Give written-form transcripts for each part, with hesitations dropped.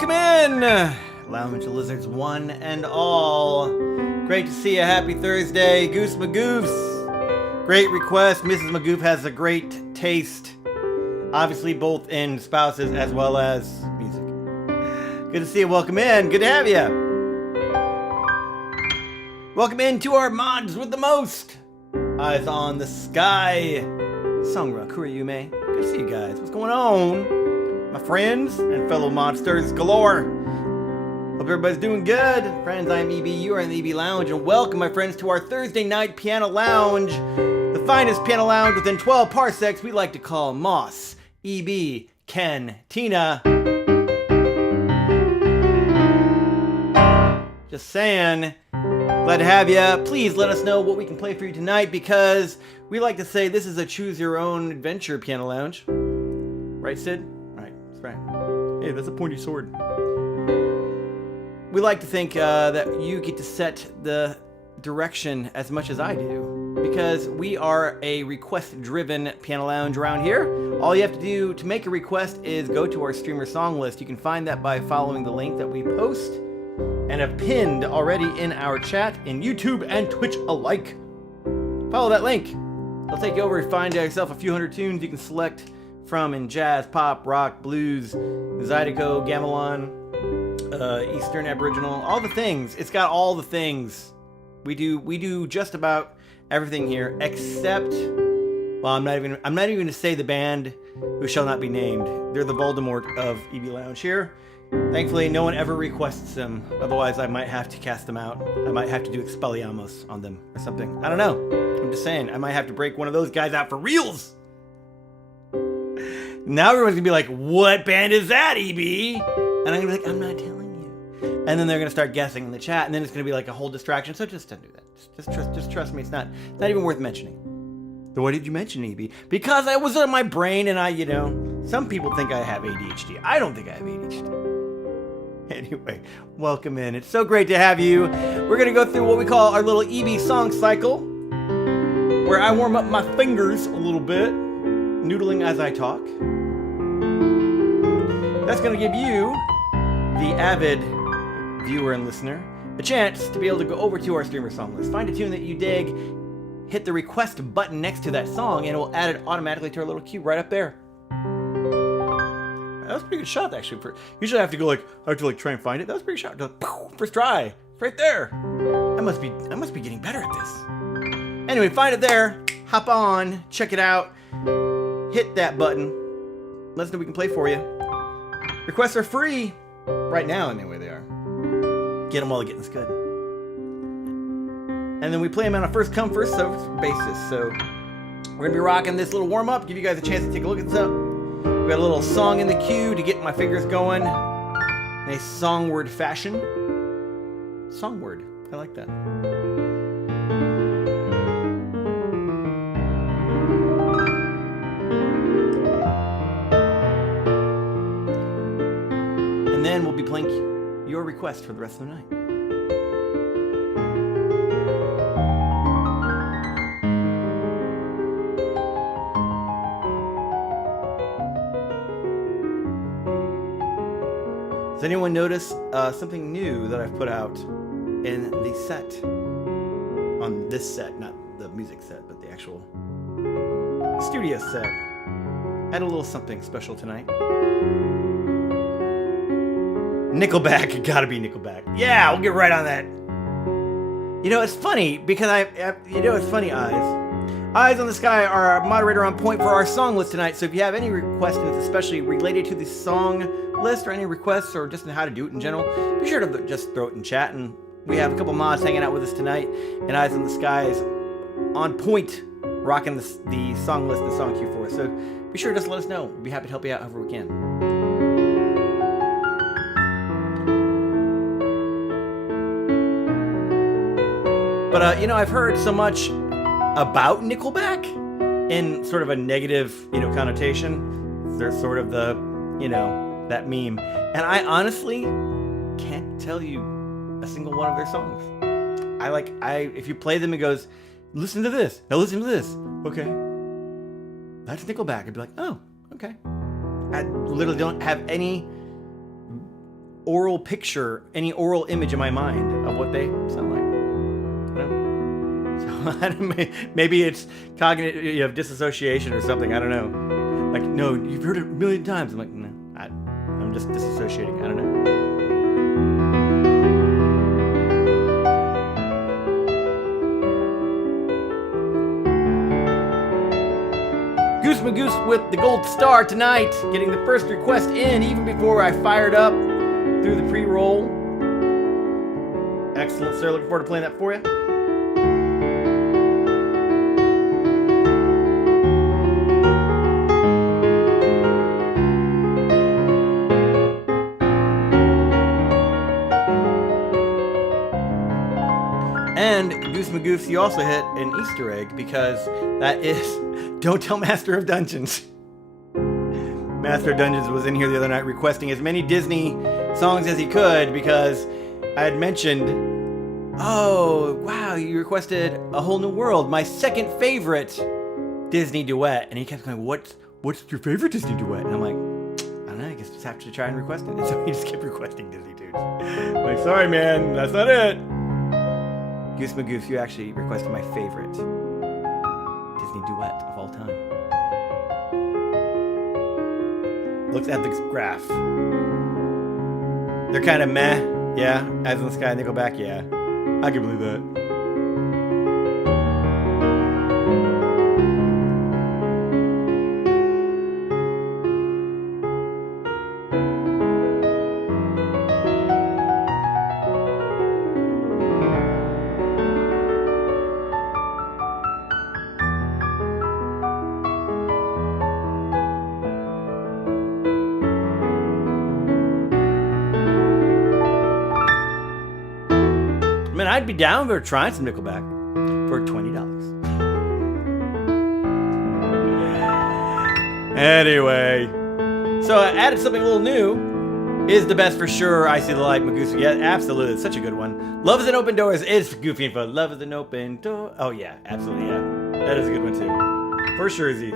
Welcome in, Lounge Lizards one and all. Great to see you. Happy Thursday, Goose Magoofs. Great request. Mrs. Magoof has a great taste, obviously both in spouses as well as music. Good to see you. Welcome in. Good to have you. Welcome in to our mods with the most. Eyes on the sky. Songra, Kuriyume. Good to see you guys. What's going on? My friends and fellow monsters galore. Hope everybody's doing good. Friends, I'm EB. You are in the EBLounge. And welcome, my friends, to our Thursday night piano lounge. The finest piano lounge within 12 parsecs we like to call Mos EB Cantina. Just saying. Glad to have you. Please let us know what we can play for you tonight, because we like to say this is a choose-your-own-adventure piano lounge. Right, Sid? Right, that's right. Hey, that's a pointy sword. We like to think that you get to set the direction as much as I do, because we are a request-driven piano lounge around here. All you have to do to make a request is go to our streamer song list. You can find that by following the link that we post and have pinned already in our chat in YouTube and Twitch alike. Follow that link. It'll take you over and find yourself a few hundred tunes you can select from in jazz, pop, rock, blues, zydeco, gamelan, Eastern Aboriginal, all the things. It's got all the things. We do just about everything here, except, well, I'm not even gonna say the band who shall not be named. They're the Voldemort of EBLounge here. Thankfully, no one ever requests them. Otherwise, I might have to cast them out. I might have to do Expelliarmus on them or something. I don't know. I'm just saying. I might have to break one of those guys out for reals. Now everyone's going to be like, what band is that, EB? And I'm going to be like, I'm not telling you. And then they're going to start guessing in the chat. And then it's going to be like a whole distraction. So just don't do that. Just trust me. It's not even worth mentioning. So why did you mention EB? Because I was on my brain and some people think I have ADHD. I don't think I have ADHD. Anyway, welcome in. It's so great to have you. We're going to go through what we call our little EB song cycle, where I warm up my fingers a little bit, noodling as I talk. That's going to give you, the avid viewer and listener, a chance to be able to go over to our streamer song list, find a tune that you dig, hit the request button next to that song, and it will add it automatically to our little queue right up there. That was a pretty good shot, actually. Usually I have to try and find it. That was a pretty good shot. First try. It's right there. I must be getting better at this. Anyway, find it there. Hop on. Check it out. Hit that button. Let us know we can play for you. Requests are free. Right now, anyway, they are. Get them while the getting's good. And then we play them on a first come, first served basis. So we're going to be rocking this little warm-up. Give you guys a chance to take a look at this. We got a little song in the queue to get my fingers going in a songward fashion. Songword. I like that. And then we'll be playing your request for the rest of the night. Does anyone notice something new that I've put out in the set? On this set, not the music set, but the actual studio set. Had a little something special tonight. Nickelback, gotta be Nickelback. Yeah, we'll get right on that. It's funny because it's funny, Eyes on the Sky are our moderator on point for our song list tonight. So if you have any questions, especially related to the song list or any requests or just how to do it in general, be sure to just throw it in chat. And we have a couple mods hanging out with us tonight, and Eyes on the Sky is on point, rocking the song list and the song queue for us. So be sure to just let us know. We'll be happy to help you out however we can. But I've heard so much about Nickelback in sort of a negative, connotation. There's sort of the, that meme. And I honestly can't tell you a single one of their songs. If you play them, it goes, listen to this. Now listen to this. Okay. That's Nickelback. I'd be like, oh, okay. I literally don't have any oral picture, any oral image in my mind of what they sound like. I don't know. So maybe it's cognitive disassociation or something. I don't know. Like, no, you've heard it a million times. I'm like, no, I'm just disassociating. I don't know. Goose Magoose with the gold star tonight, getting the first request in even before I fired up through the pre-roll. Excellent, sir. Looking forward to playing that for you. And Goose Magoose, you also hit an Easter egg because that is Don't Tell Master of Dungeons. Master of Dungeons was in here the other night requesting as many Disney songs as he could because I had mentioned, oh, wow, you requested A Whole New World, my second favorite Disney duet. And he kept going, what's your favorite Disney duet? And I'm like, I don't know, I guess just have to try and request it. And so he just kept requesting Disney tunes. I'm like, sorry, man, that's not it. Goose Magoose, you actually requested my favorite Disney duet of all time. Looks at the graph. They're kind of meh, yeah. As in the Sky, Nickelback, yeah. I can believe that. Man, I'd be down for trying some Nickelback for $20. Anyway, so I added something a little new. Is the best for sure. I see the light, Magoose. Yeah, absolutely. It's such a good one. Love is an open door is goofy info. Love is an open door. Oh yeah, absolutely. Yeah, that is a good one too. For sure, Z's.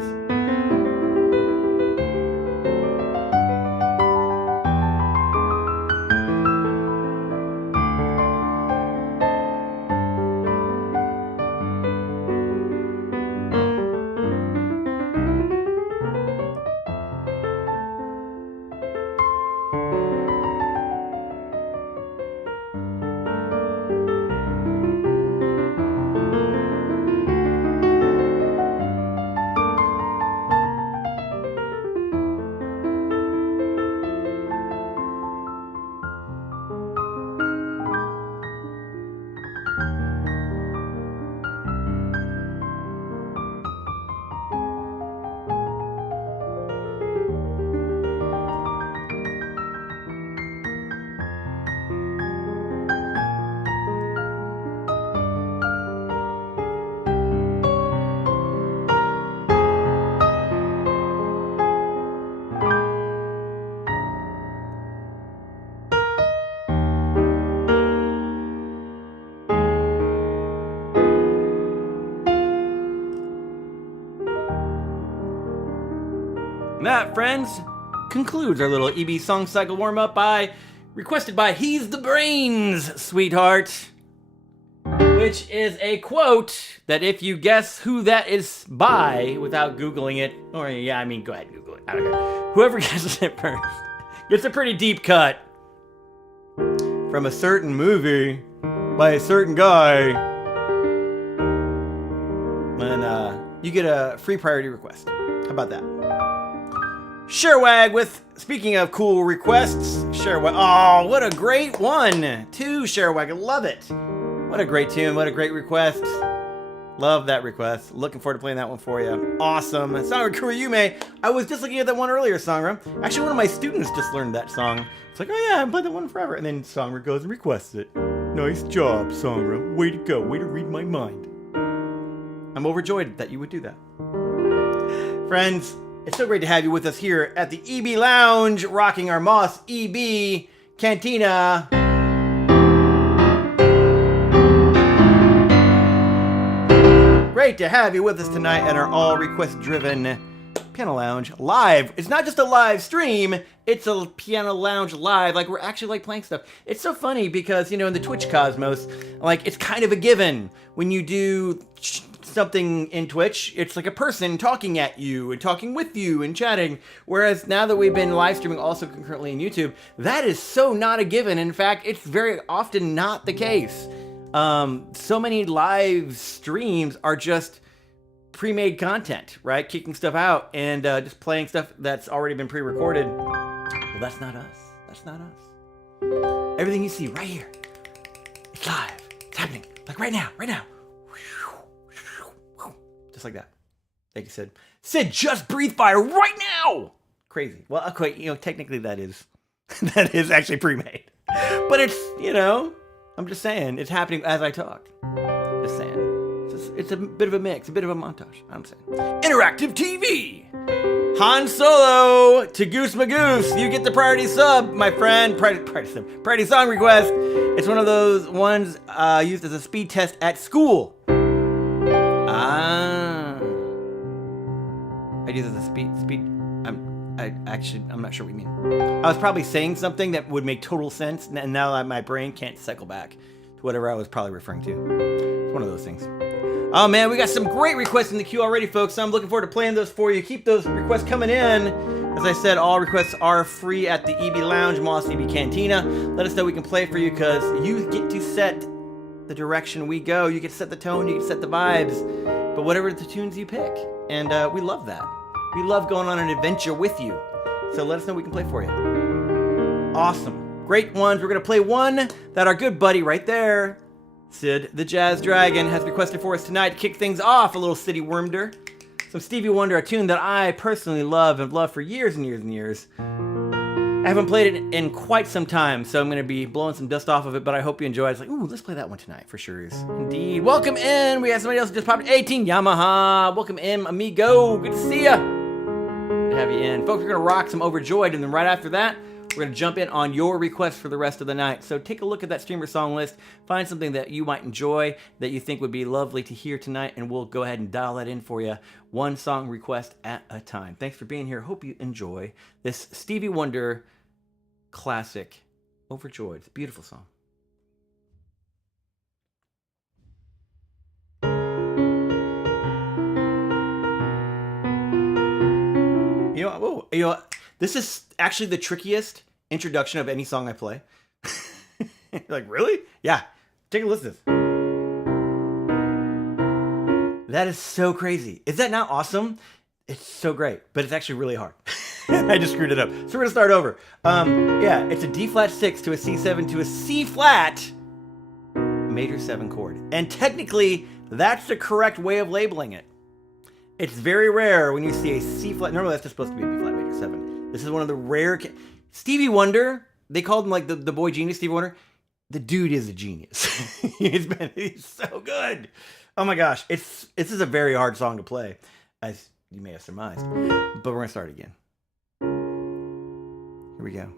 And that, friends, concludes our little EB song cycle warm-up requested by He's the Brains, Sweetheart, which is a quote that if you guess who that is by without Googling it, or yeah, I mean, go ahead and Google it. I don't care. Whoever guesses it first gets a pretty deep cut from a certain movie by a certain guy, and you get a free priority request. How about that? Sherwag with, speaking of cool requests, Sherwag, oh, what a great one. Two Sherwag, I love it. What a great tune, what a great request. Love that request. Looking forward to playing that one for you. Awesome. Songra Kuriyume, I was just looking at that one earlier, Songra. Actually, one of my students just learned that song. It's like, oh yeah, I haven't played that one forever. And then Songra goes and requests it. Nice job, Songra. Way to go, way to read my mind. I'm overjoyed that you would do that. Friends, it's so great to have you with us here at the EBLounge, rocking our Mos EB Cantina. Great to have you with us tonight at our all request-driven Piano Lounge live. It's not just a live stream, it's a Piano Lounge live. Like, we're actually like playing stuff. It's so funny because, you know, in the Twitch cosmos, like, it's kind of a given when you do something in Twitch. It's like a person talking at you and talking with you and chatting. Whereas now that we've been live streaming also concurrently in YouTube, that is so not a given. In fact, it's very often not the case. So many live streams are just pre-made content, right? Kicking stuff out and just playing stuff that's already been pre-recorded. Well, that's not us. That's not us. Everything you see right here, it's live. It's happening. Like right now, right now. Just like that. Thank you, Sid. Sid, just breathe fire right now. Crazy. Well, okay, you know, technically that is actually pre-made. But it's, you know, I'm just saying, it's happening as I talk. Just saying. It's a bit of a mix, a bit of a montage. I'm saying. Interactive TV. Han Solo to Goose Magoose. You get the priority sub, my friend. Priority sub. Priority song request. It's one of those ones used as a speed test at school. I use it as a speed. I'm not sure what you mean. I was probably saying something that would make total sense, and now my brain can't cycle back to whatever I was probably referring to. It's one of those things. Oh man, we got some great requests in the queue already, folks. So I'm looking forward to playing those for you. Keep those requests coming in. As I said, all requests are free at the EBLounge, Mos EB Cantina. Let us know we can play for you because you get to set the direction we go. You get to set the tone, you get to set the vibes. But whatever the tunes you pick. And we love that. We love going on an adventure with you. So let us know we can play for you. Awesome. Great ones. We're going to play one that our good buddy right there, Sid the Jazz Dragon, has requested for us tonight to kick things off. A little City Wormder. Some Stevie Wonder, a tune that I personally love and have loved for years and years and years. I haven't played it in quite some time, so I'm going to be blowing some dust off of it, but I hope you enjoy it. It's like, ooh, let's play that one tonight for sure. Indeed. Welcome in. We got somebody else who just popped in. 18 Yamaha. Welcome in, amigo. Good to see ya. Good to have you in. Folks, we're going to rock some Overjoyed, and then right after that, we're going to jump in on your requests for the rest of the night. So take a look at that streamer song list. Find something that you might enjoy, that you think would be lovely to hear tonight, and we'll go ahead and dial that in for you. One song request at a time. Thanks for being here. Hope you enjoy this Stevie Wonder classic, Overjoyed. It's a beautiful song. You know what? This is actually the trickiest introduction of any song I play. Like, really? Yeah. Take a listen to this. That is so crazy. Is that not awesome? It's so great, but it's actually really hard. I just screwed it up. So we're going to start over. Yeah, it's a D flat 6 to a C7 to a C flat major 7 chord. And technically, that's the correct way of labeling it. It's very rare when you see a C flat. Normally, that's just supposed to be a B flat major 7. This is one of the rare. Stevie Wonder, they called him like the boy genius, Stevie Wonder. The dude is a genius. He's so good. Oh my gosh. This is a very hard song to play, as you may have surmised. But we're going to start again. Here we go.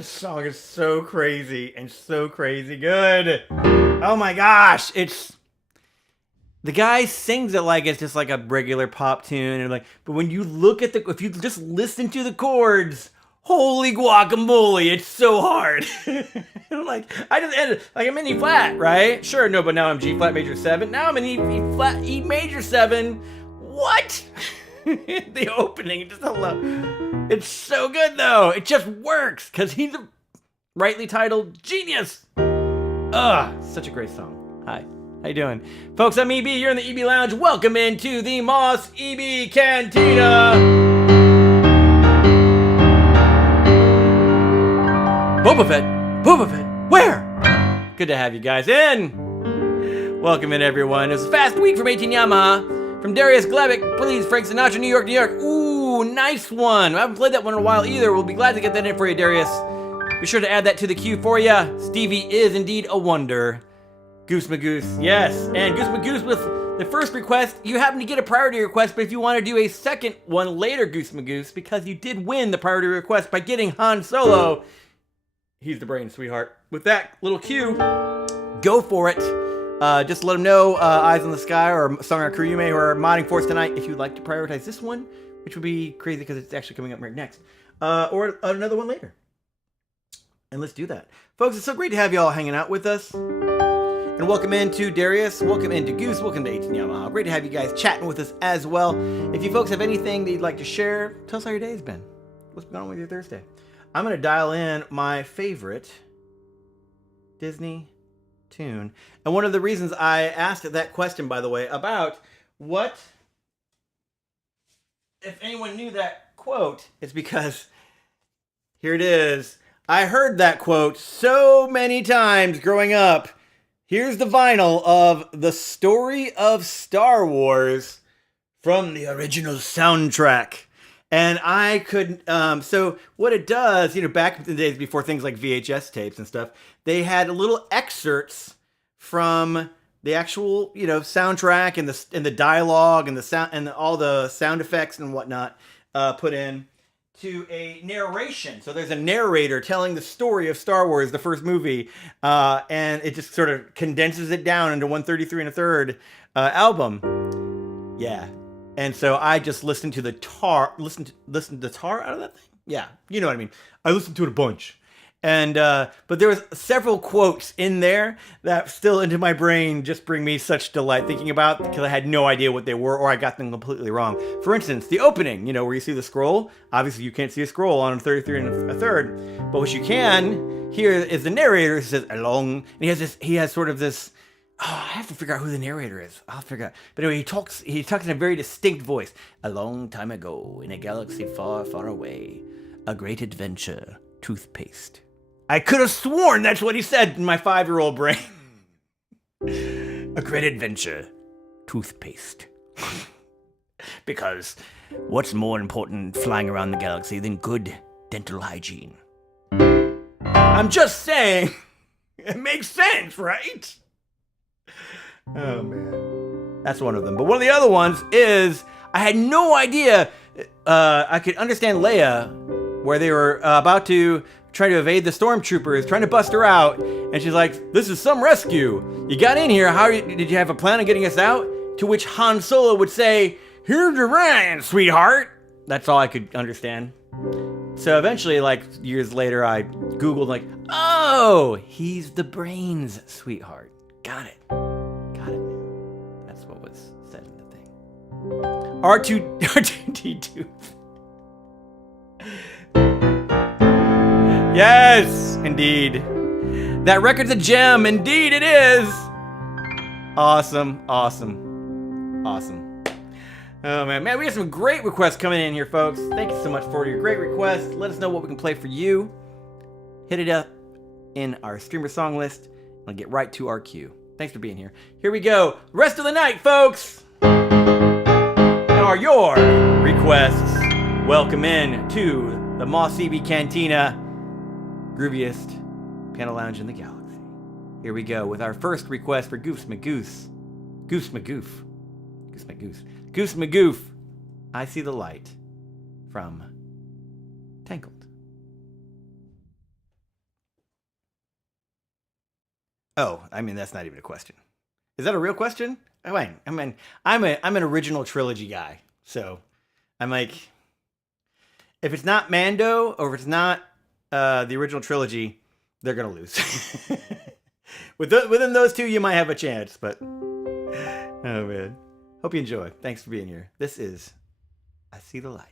This song is so crazy and so crazy good. Oh my gosh, it's the guy sings it like it's just like a regular pop tune, and like, but when you look at if you just listen to the chords, holy guacamole, it's so hard. Like I just ended like I'm in E flat, right? Sure, no, but now I'm G flat major 7. Now I'm in E flat E major 7. What? The opening, just hello. It's so good though. It just works because he's a rightly titled genius. Such a great song. Hi, how you doing, folks? I'm EB. You're in the EB Lounge. Welcome into the Mos EB Cantina. Boba Fett, where? Good to have you guys in. Welcome in, everyone. It was a fast week from 18 Yamaha. From Darius Glebick, please, Frank Sinatra, New York, New York. Ooh, nice one. I haven't played that one in a while either. We'll be glad to get that in for you, Darius. Be sure to add that to the queue for you. Stevie is indeed a wonder. Goose Magoose, yes. And Goose Magoose with the first request. You happen to get a priority request, but if you want to do a second one later, Goose Magoose, because you did win the priority request by getting Han Solo, he's the brain, sweetheart. With that little cue, go for it. Just let them know, Eyes on the Sky or Song Crew Yume who are modding for us tonight if you'd like to prioritize this one, which would be crazy because it's actually coming up right next. Or another one later. And let's do that. Folks, it's so great to have you all hanging out with us. And welcome into Darius, welcome into Goose, welcome to 18 Yamaha. Great to have you guys chatting with us as well. If you folks have anything that you'd like to share, tell us how your day's been. What's going on with your Thursday? I'm going to dial in my favorite Disney tune. And one of the reasons I asked that question, by the way, about what, if anyone knew that quote, is because here it is. I heard that quote so many times growing up. Here's the vinyl of The Story of Star Wars from the original soundtrack. And I could, so what it does, you know, back in the days before things like VHS tapes and stuff, they had little excerpts from the actual, you know, soundtrack and the dialogue and the sound and all the sound effects and whatnot put in to a narration. So there's a narrator telling the story of Star Wars, the first movie, and it just sort of condenses it down into 133 1/3 album. Yeah. And so I just listened to the listen to the tar out of that thing. Yeah, you know what I mean. I listened to it a bunch, and but there was several quotes in there that still into my brain just bring me such delight thinking about because I had no idea what they were or I got them completely wrong. For instance, the opening, you know, where you see the scroll. Obviously, you can't see a scroll on 33 1/3, but what you can hear is the narrator who says "along," and he has sort of this. Oh, I have to figure out who the narrator is. I'll figure out. But anyway, he talks in a very distinct voice. A long time ago, in a galaxy far, far away, a great adventure, toothpaste. I could have sworn that's what he said in my 5-year-old brain. A great adventure, toothpaste. Because what's more important flying around the galaxy than good dental hygiene? I'm just saying, it makes sense, right? Oh man, that's one of them. But one of the other ones is I had no idea. I could understand Leia, where they were about to try to evade the stormtroopers, trying to bust her out, and she's like, "This is some rescue. You got in here. Did you have a plan on getting us out?" To which Han Solo would say, "Here's your ran, sweetheart." That's all I could understand. So eventually, like years later, I Googled like, "Oh, he's the brains, sweetheart." Got it. That's what was said in the thing. R2D2. Yes, indeed. That record's a gem. Indeed, it is. Awesome. Oh man, we have some great requests coming in here, folks. Thank you so much for your great requests. Let us know what we can play for you. Hit it up in our streamer song list. I'll get right to our queue. Thanks for being here. Here we go. Rest of the night, folks. Are your requests. Welcome in to the Mos EB Cantina, grooviest piano lounge in the galaxy. Here we go with our first request for Goose Magoof. I See the Light from Tangled. Oh, I mean, that's not even a question. Is that a real question? I'm an original trilogy guy. So I'm like, if it's not Mando or if it's not the original trilogy, they're gonna lose. Within those two, you might have a chance, but oh man. Hope you enjoy. Thanks for being here. This is I See the Light.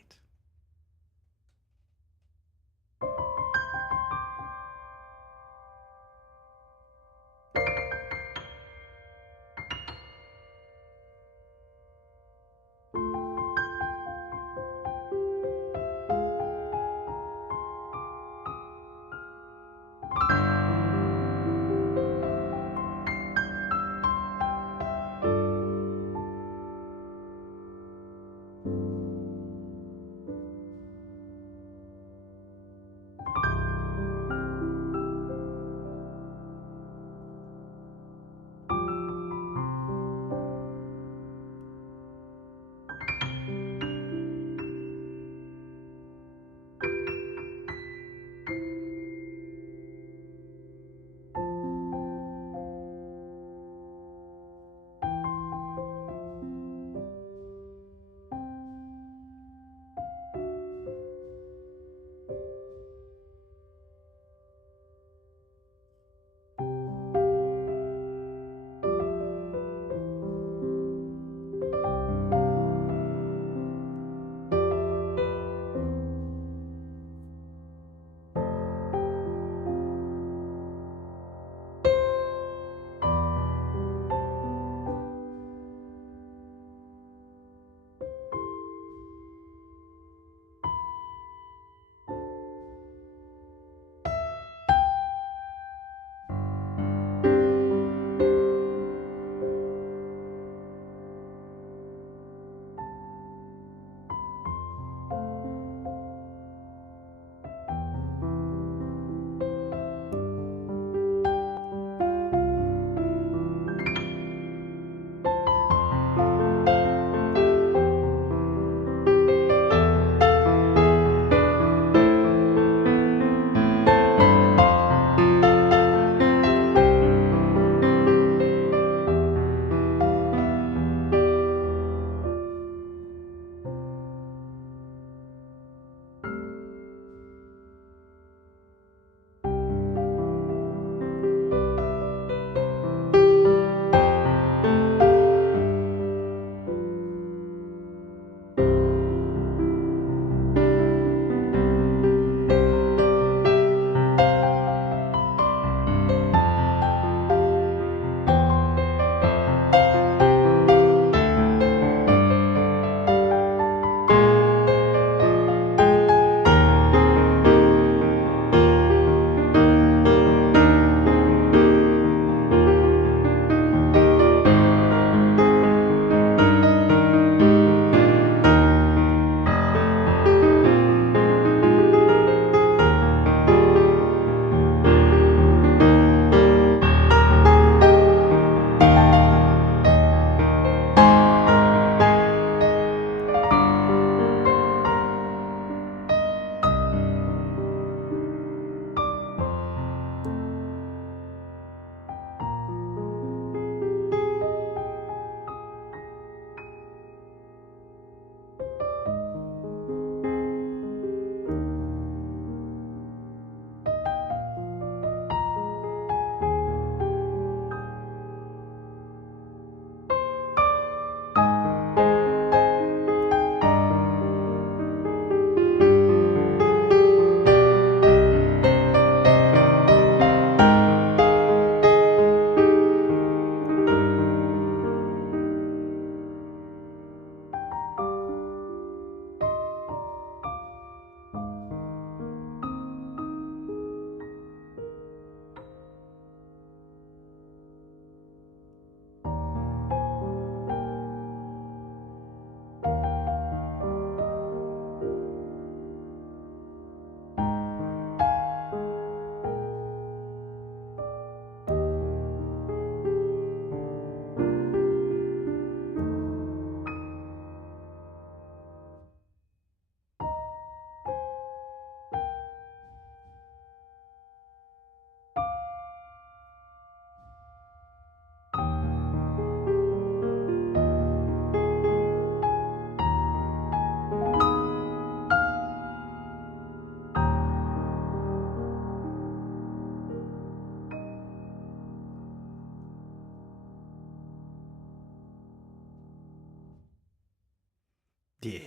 Yeah,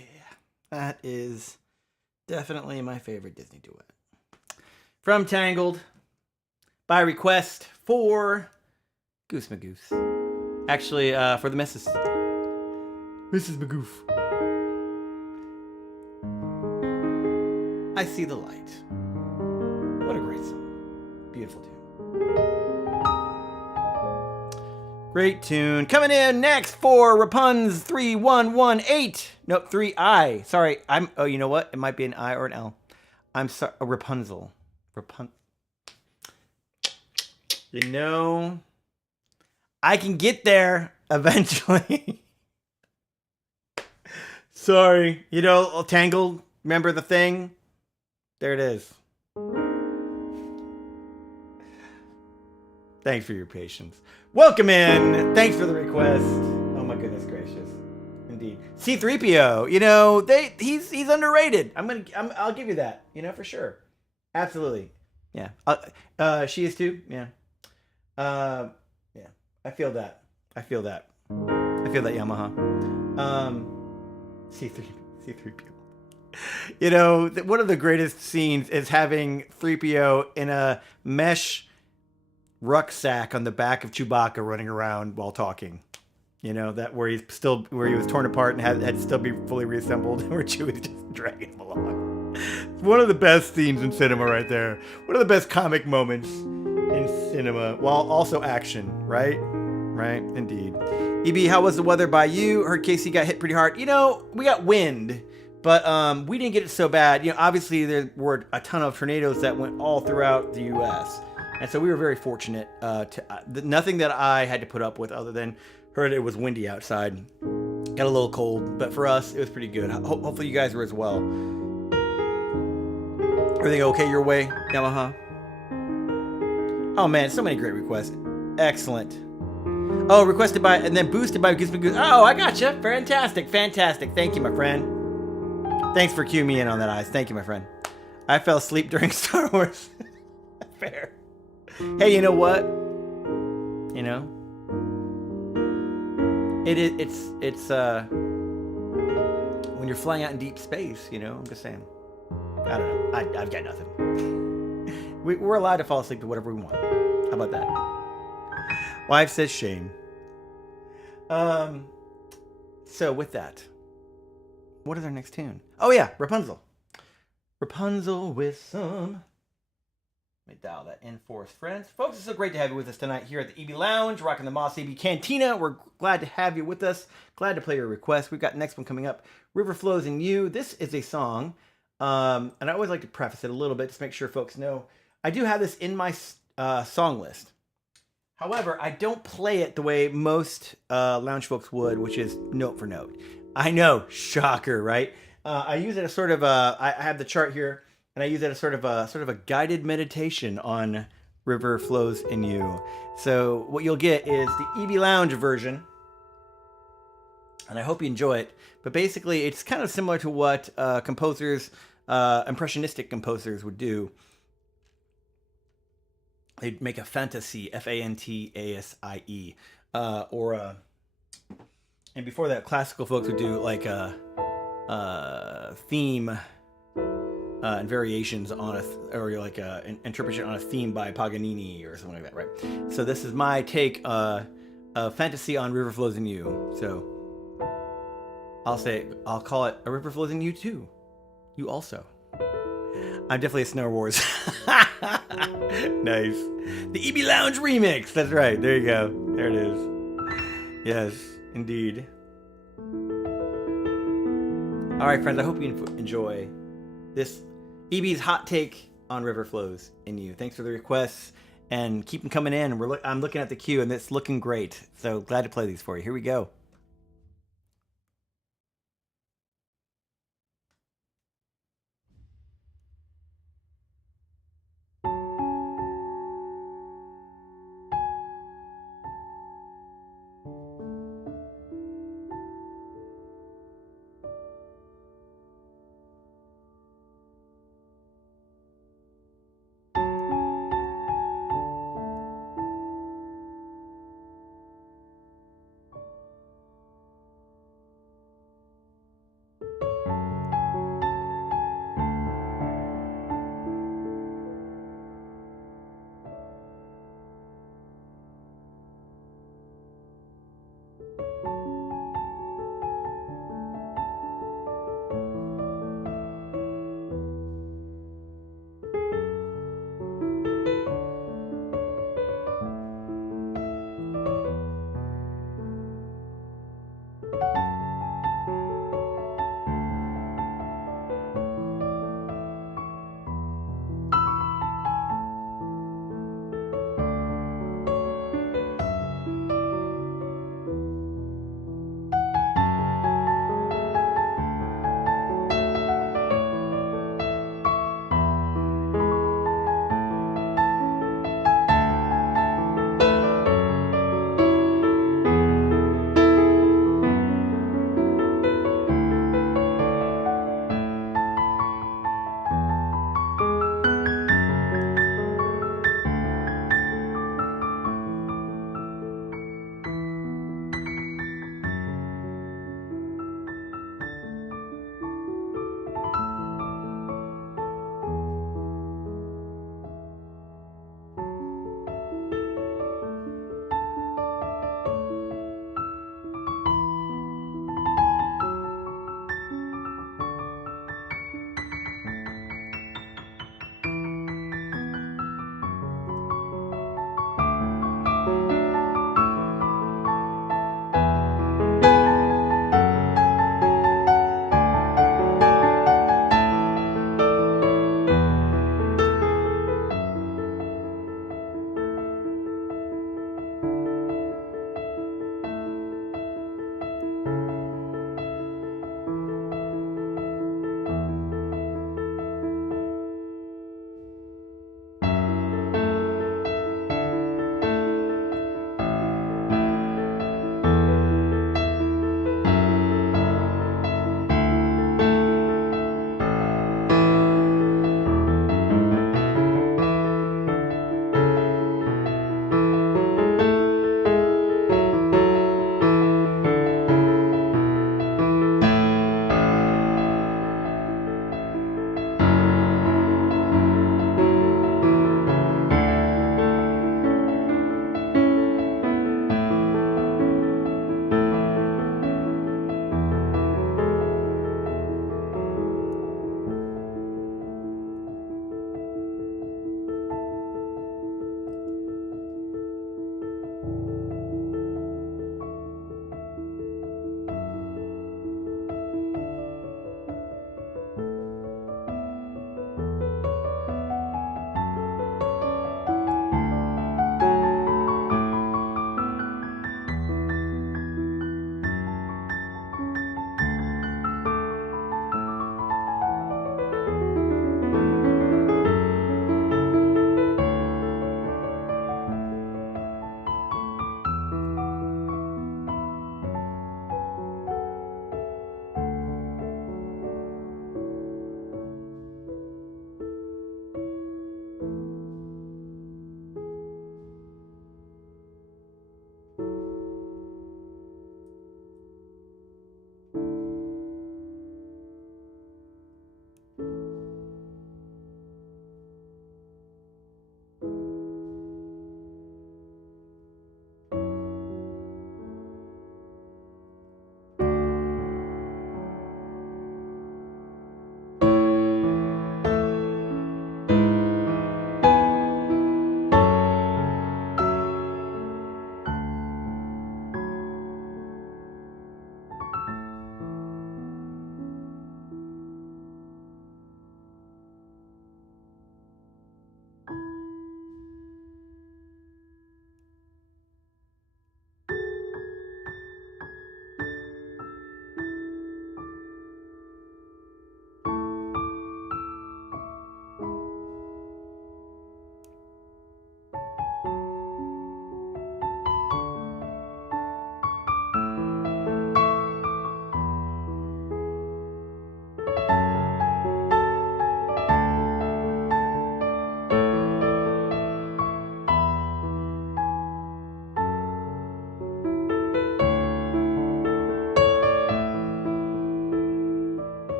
that is definitely my favorite Disney duet. From Tangled, by request for Goose Magoose. Actually, for the Mrs. Magoof. I See the Light. What a great song. Beautiful tune. Great tune. Coming in next for Rapunz 3118. Nope, 3I. Sorry, oh, you know what? It might be an I or an L. I'm sorry, Rapunzel. You know, I can get there eventually. Sorry. You know, Tangled, remember the thing? There it is. Thanks for your patience. Welcome in. Thanks for the request. Oh my goodness gracious. Indeed. C3PO, you know, he's underrated. I'll give you that, you know, for sure. Absolutely. Yeah. She is too. Yeah. Yeah. I feel that. Yamaha. C3PO. You know, one of the greatest scenes is having 3PO in a mesh rucksack on the back of Chewbacca running around while talking. You know, that where he was torn apart and had to still be fully reassembled, where Chewie's just dragging him along. One of the best scenes in cinema right there. One of the best comic moments in cinema, while also action, right? Right, indeed. EB, how was the weather by you? Heard Casey got hit pretty hard. You know, we got wind, but we didn't get it so bad. You know, obviously there were a ton of tornadoes that went all throughout the U.S., and so we were very fortunate nothing that I had to put up with other than heard it was windy outside. Got a little cold, but for us, it was pretty good. Hopefully you guys were as well. Everything okay your way, Yamaha? Oh man, so many great requests. Excellent. Oh, requested by, and then boosted by Goose Magoose. Oh, I gotcha. Fantastic. Thank you, my friend. Thanks for cueing me in on that, Eyes. Thank you, my friend. I fell asleep during Star Wars. Fair. Hey, you know what? You know, it's when you're flying out in deep space, you know, I'm just saying. I don't know. I've got nothing. We're allowed to fall asleep to whatever we want. How about that? Wife says shame. So with that, what is our next tune? Oh yeah, Rapunzel. Rapunzel with some. Let me dial that in for us, friends. Folks, it's so great to have you with us tonight here at the EBLounge, rocking the Mos EB Cantina. We're glad to have you with us. Glad to play your request. We've got the next one coming up, River Flows in You. This is a song, and I always like to preface it a little bit just to make sure folks know. I do have this in my song list. However, I don't play it the way most lounge folks would, which is note for note. I know, shocker, right? I use it as sort of a, I have the chart here, and I use it as sort of a guided meditation on River Flows in You. So what you'll get is the EBLounge version, and I hope you enjoy it. But basically, it's kind of similar to what composers, impressionistic composers would do. They'd make a fantasy, Fantasie, and before that, classical folks would do like a theme and variations on or like an interpretation on a theme by Paganini or something like that, right? So this is my take of fantasy on River Flows in You. So I'll call it A River Flows in You too. You also. I'm definitely a Star Wars. Nice. The EBLounge remix. That's right. There you go. There it is. Yes, indeed. All right, friends. I hope you enjoy this EB's hot take on River Flows in You. Thanks for the requests and keep them coming in. I'm looking at the queue and it's looking great. So glad to play these for you. Here we go.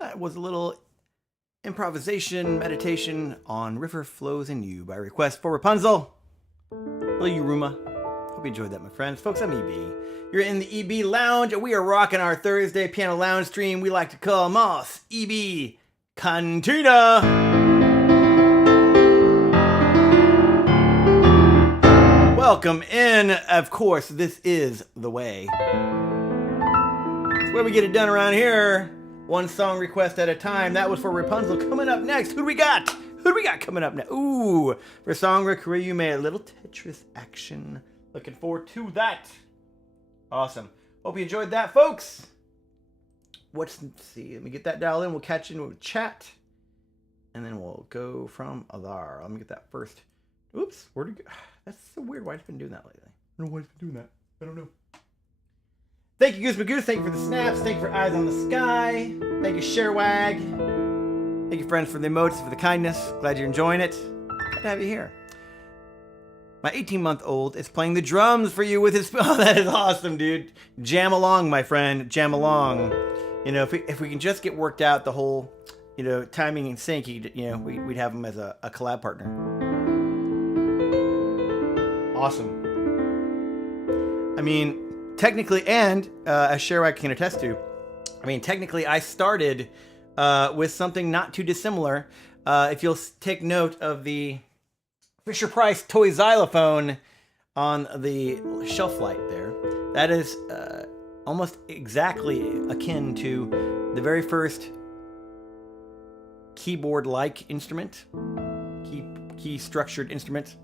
That was a little improvisation meditation on River Flows in You by request for Rapunzel. Hello, Yuruma. Hope you enjoyed that, my friends. Folks, I'm EB. You're in the EB Lounge, and we are rocking our Thursday piano lounge stream we like to call Mos EB Cantina. Welcome in. Of course, this is the way. It's where we get it done around here. One song request at a time. That was for Rapunzel. Coming up next, who do we got? Who do we got coming up next? Ooh, for song request, you made a little Tetris action. Looking forward to that. Awesome. Hope you enjoyed that, folks. Let's see. Let me get that dialed in. We'll catch you in with chat. And then we'll go from there. Let me get that first. Oops. Where'd it go? That's so weird. Why has it been doing that lately? I don't know why it's been doing that. I don't know. Thank you, Goose McGoose. Thank you for the snaps. Thank you for Eyes on the Sky. Thank you, Sharewag. Thank you, friends, for the emotes, for the kindness. Glad you're enjoying it. Glad to have you here. My 18-month-old is playing the drums for you with his... Oh, that is awesome, dude. Jam along, my friend. Jam along. You know, if we can just get worked out the whole, you know, timing and sync, you know, we'd have him as a collab partner. Awesome. I mean... Technically, and as Sherwag can attest to, I mean, technically, I started with something not too dissimilar. If you'll take note of the Fisher-Price toy xylophone on the shelf light there, that is almost exactly akin to the very first keyboard-like instrument, key-structured instrument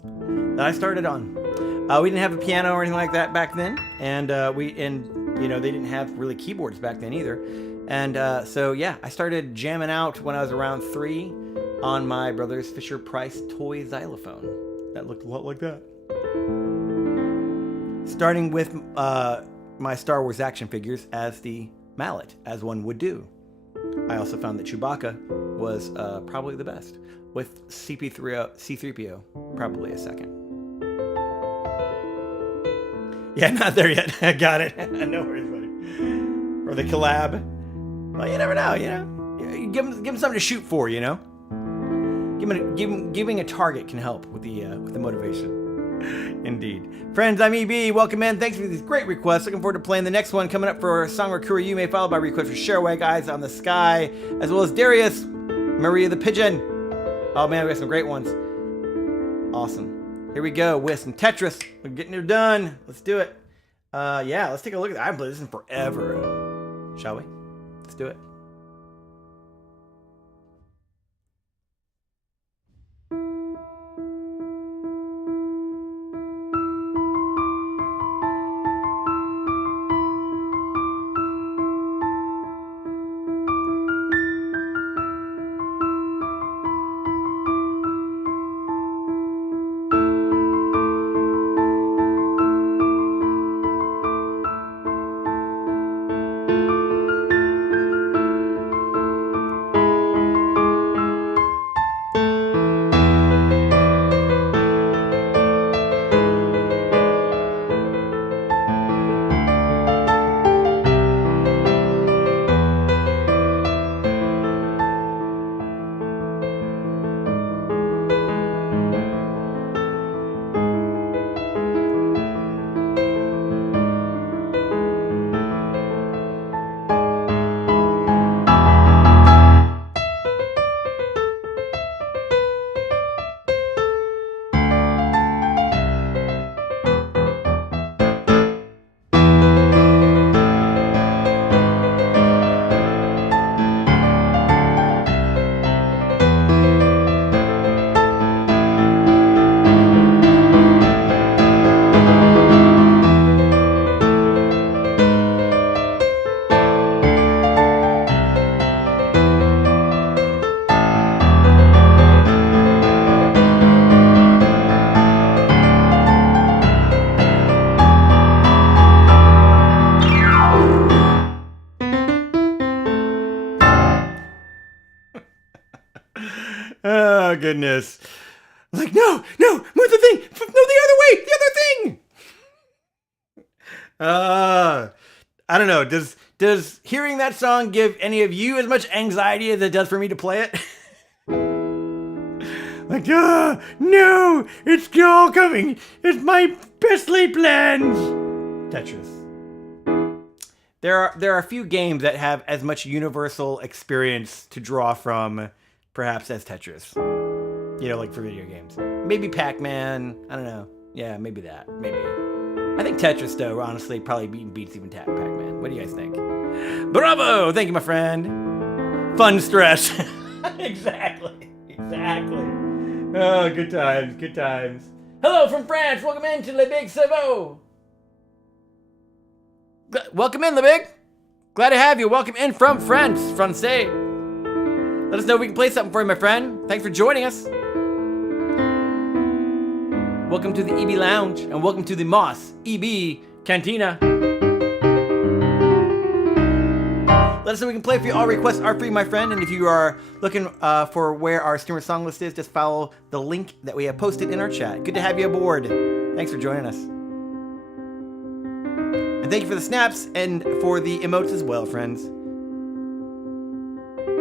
that I started on. We didn't have a piano or anything like that back then, and you know, they didn't have really keyboards back then either. And so yeah, I started jamming out when I was around 3 on my brother's Fisher-Price toy xylophone. That looked a lot like that. Starting with my Star Wars action figures as the mallet, as one would do. I also found that Chewbacca was probably the best, with C-3PO probably a second. Yeah, not there yet. Got it. No worries, buddy. Or the collab. Well, you never know, you know. Give him something to shoot for, you know. Giving a target can help with the motivation. Indeed. Friends, I'm EB. Welcome in. Thanks for these great requests. Looking forward to playing the next one coming up for Song Rakura Yume, followed by request for Sharewag, Eyes on the Sky, as well as Darius, Maria the Pigeon. Oh man, we got some great ones. Awesome. Here we go with some Tetris. We're getting it done. Let's do it. Yeah, let's take a look at that. I haven't played this in forever. Shall we? Let's do it. Oh, goodness. I was like, no, move the thing. No, the other way, the other thing. I don't know. Does hearing that song give any of you as much anxiety as it does for me to play it? Like, no, it's all coming. It's my best laid plans. Tetris. There are a few games that have as much universal experience to draw from, perhaps, as Tetris. You know, like for video games. Maybe Pac-Man. I don't know. Yeah, maybe that. Maybe. I think Tetris, though, honestly, probably beats even Pac-Man. What do you guys think? Bravo! Thank you, my friend. Fun stress. Exactly. Oh, good times. Hello from France. Welcome into Le Big Cerveau. Welcome in, Le Big. Glad to have you. Welcome in from France. Francais. Let us know if we can play something for you, my friend. Thanks for joining us. Welcome to the EBLounge, and welcome to the Mos EB Cantina. Let us know we can play for you. All requests are free, my friend. And if you are looking for where our streamer song list is, just follow the link that we have posted in our chat. Good to have you aboard. Thanks for joining us. And thank you for the snaps and for the emotes as well, friends.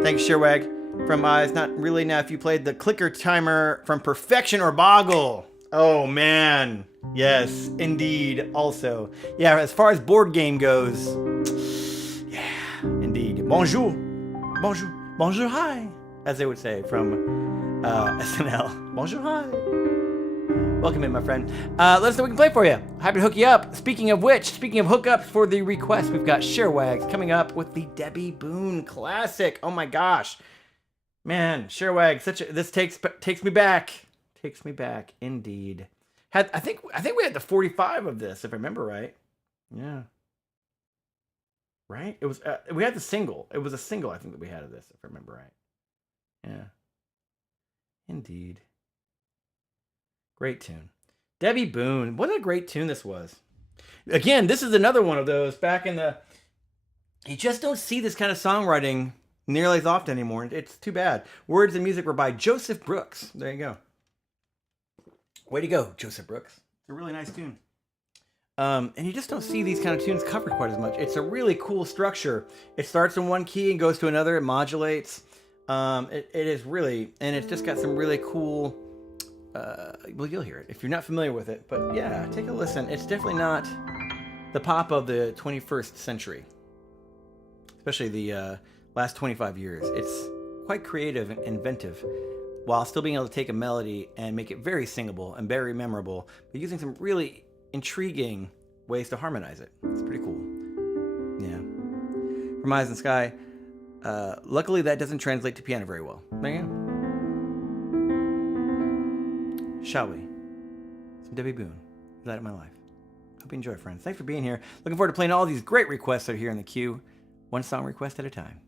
Thanks, Sherwag. From it's not really now if you played the clicker timer from Perfection or Boggle. Oh man, yes, indeed. Also, yeah, as far as board game goes, yeah, indeed. Bonjour, hi, as they would say from SNL. Bonjour, hi. Welcome in, my friend. Let us know what we can play for you. Happy to hook you up. Speaking of which, speaking of hookups for the request, we've got Sherwags coming up with the Debbie Boone classic. Oh my gosh, man, Sherwag, this takes me back. Takes me back, indeed. I think we had the 45 of this, if I remember right. Yeah. Right? It was we had the single. It was a single, I think, that we had of this, if I remember right. Yeah. Indeed. Great tune. Debbie Boone. What a great tune this was. Again, this is another one of those back in the... You just don't see this kind of songwriting nearly as often anymore. It's too bad. Words and music were by Joseph Brooks. There you go. Way to go, Joseph Brooks. It's a really nice tune. And you just don't see these kind of tunes covered quite as much. It's a really cool structure. It starts in one key and goes to another. It modulates. It is really... And it's just got some really cool... well, you'll hear it if you're not familiar with it. But yeah, take a listen. It's definitely not the pop of the 21st century. Especially the last 25 years. It's quite creative and inventive, while still being able to take a melody and make it very singable and very memorable, but using some really intriguing ways to harmonize it. It's pretty cool. Yeah. From Eyes in the Sky, luckily that doesn't translate to piano very well. There you go. Shall we? Some Debbie Boone. Light Up My Life. Hope you enjoy, friends. Thanks for being here. Looking forward to playing all these great requests that are here in the queue. One song request at a time.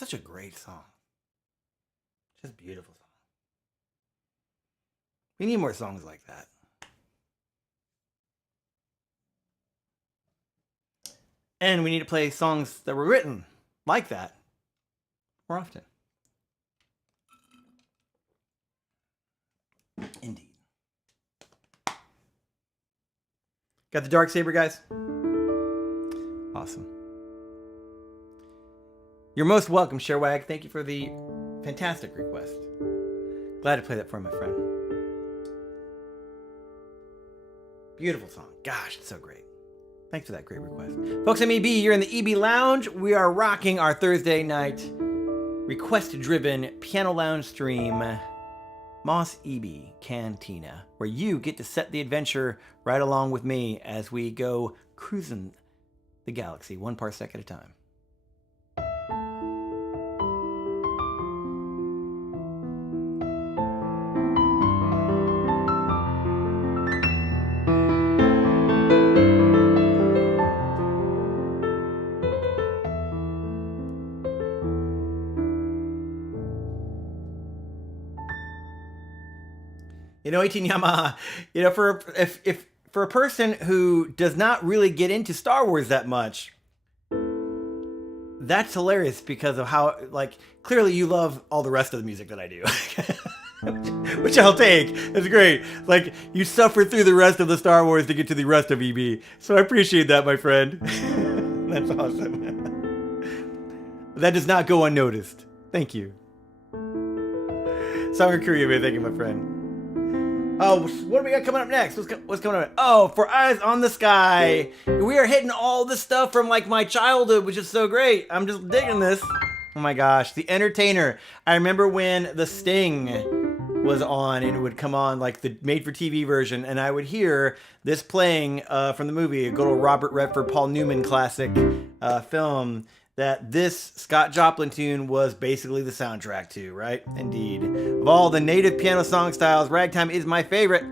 such a great song. Just beautiful song. We need more songs like that. And we need to play songs that were written like that more often. Indeed. Got the dark saber, guys? Awesome. You're most welcome, Sherwag. Thank you for the fantastic request. Glad to play that for my friend. Beautiful song. Gosh, it's so great. Thanks for that great request. Folks, I'm EB. You're in the EB Lounge. We are rocking our Thursday night request-driven piano lounge stream, Mos EB Cantina, where you get to set the adventure right along with me as we go cruising the galaxy, 1 parsec at a time. You know, 18 Yamaha, you know, for a person who does not really get into Star Wars that much, that's hilarious because of how, like, clearly you love all the rest of the music that I do. Which I'll take. That's great. Like, you suffered through the rest of the Star Wars to get to the rest of EB. So I appreciate that, my friend. That's awesome. That does not go unnoticed. Thank you. Song Korea, thank you, my friend. Oh, what do we got coming up next? What's coming up? Oh, For Eyes on the Sky. We are hitting all the stuff from like my childhood, which is so great. I'm just digging this. Oh my gosh, The Entertainer. I remember when The Sting was on and it would come on like the made-for-TV version, and I would hear this playing from the movie, a good old Robert Redford, Paul Newman classic film. That this Scott Joplin tune was basically the soundtrack to, right? Indeed. Of all the native piano song styles, ragtime is my favorite.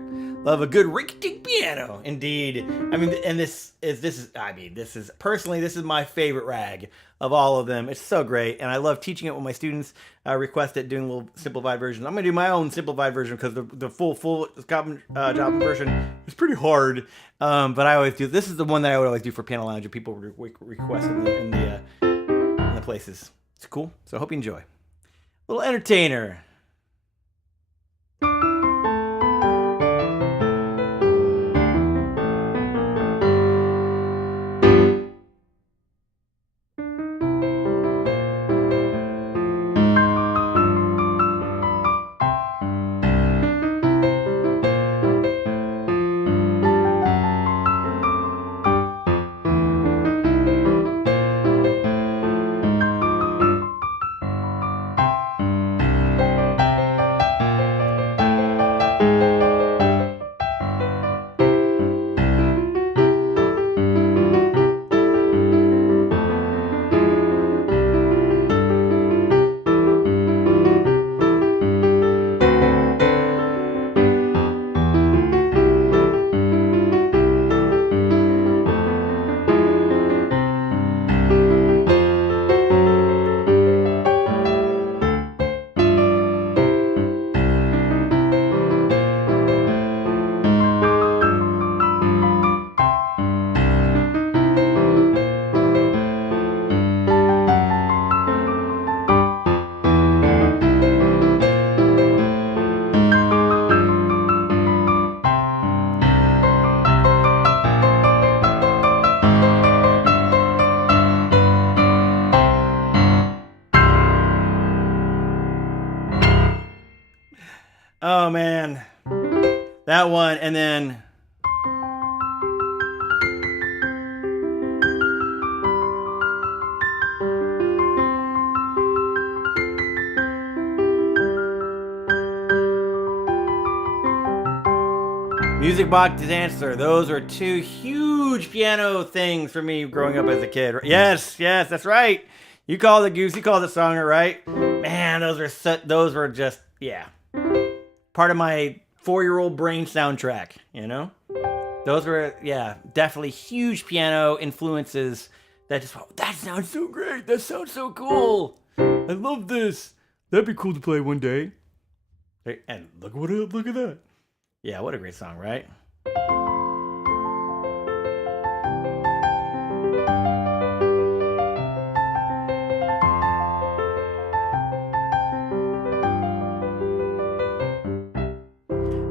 Love a good rinky-dink piano. Indeed. I mean, and this is personally, this is my favorite rag of all of them. It's so great. And I love teaching it when my students request it, doing a little simplified version. I'm going to do my own simplified version because the full Scott Joplin version is pretty hard. But I always do. This is the one that I would always do for Piano Lounge if people request in the places. It's cool. So I hope you enjoy. Little Entertainer. Oh man, that one, and then Music Box Dancer. Those are two huge piano things for me growing up as a kid. Yes, that's right. You called it Goose, you called it Songer, right? Man, those were just, yeah, part of my 4-year-old brain soundtrack, you know? Those were, yeah, definitely huge piano influences that just, that sounds so great. That sounds so cool. I love this. That'd be cool to play one day. Hey, and look at that. Yeah, what a great song, right?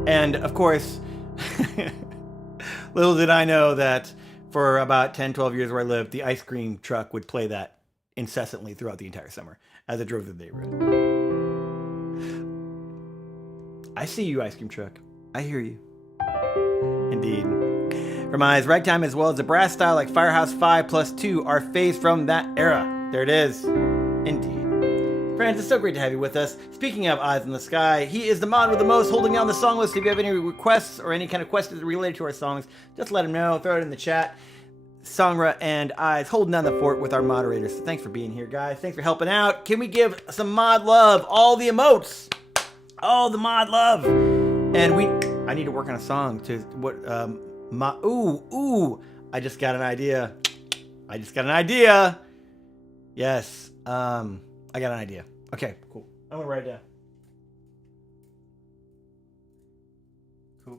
And of course, little did I know that for about 10, 12 years where I lived, the ice cream truck would play that incessantly throughout the entire summer as it drove through the neighborhood. I see you, ice cream truck. I hear you. Indeed. From Eyes Ragtime, as well as the brass style like Firehouse 5 plus 2 are phased from that era. There it is. Indeed. Friends, it's so great to have you with us. Speaking of Eyes in the Sky, he is the mod with the most, holding down the song list. If you have any requests or any kind of questions related to our songs, just let him know. Throw it in the chat. Songra and Eyes holding down the fort with our moderators. So thanks for being here, guys. Thanks for helping out. Can we give some mod love? All the emotes. All the mod love. And I need to work on a song to what I just got an idea. Yes. I got an idea. Okay, cool. I'm gonna write it down.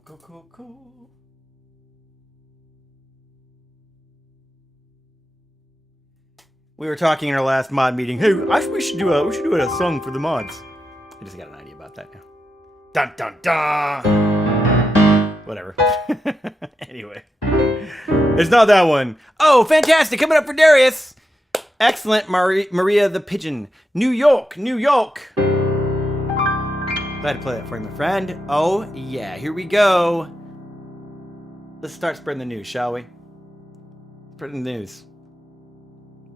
Cool. We were talking in our last mod meeting. Hey, we should do a song for the mods. I just got an idea about that now. Dun dun dun. Whatever. Anyway, it's not that one. Oh, fantastic! Coming up for Darius. Excellent, Maria the Pigeon. New York. Glad to play that for you, my friend. Oh, yeah, here we go. Let's start spreading the news, shall we? Spreading the news.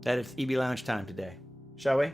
That it's EBLounge time today. Shall we?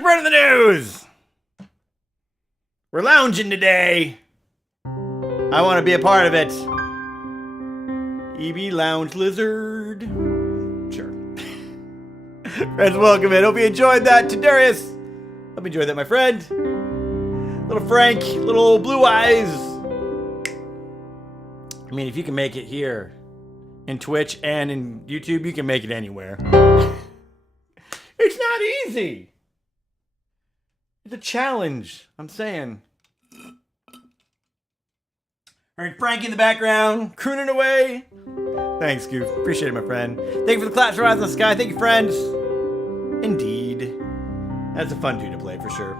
Let's burn the news! We're lounging today. I want to be a part of it. EBLounge Lizard. Sure. Friends, welcome in. Hope you enjoyed that. Darius. Hope you enjoyed that, my friend. Little Frank. Little Blue Eyes. I mean, if you can make it here in Twitch and in YouTube, you can make it anywhere. It's not easy. It's a challenge. I'm saying. Heard Frank in the background, crooning away. Thanks, Goof. Appreciate it, my friend. Thank you for the claps for eyes in the sky. Thank you, friends. Indeed. That's a fun dude to play, for sure.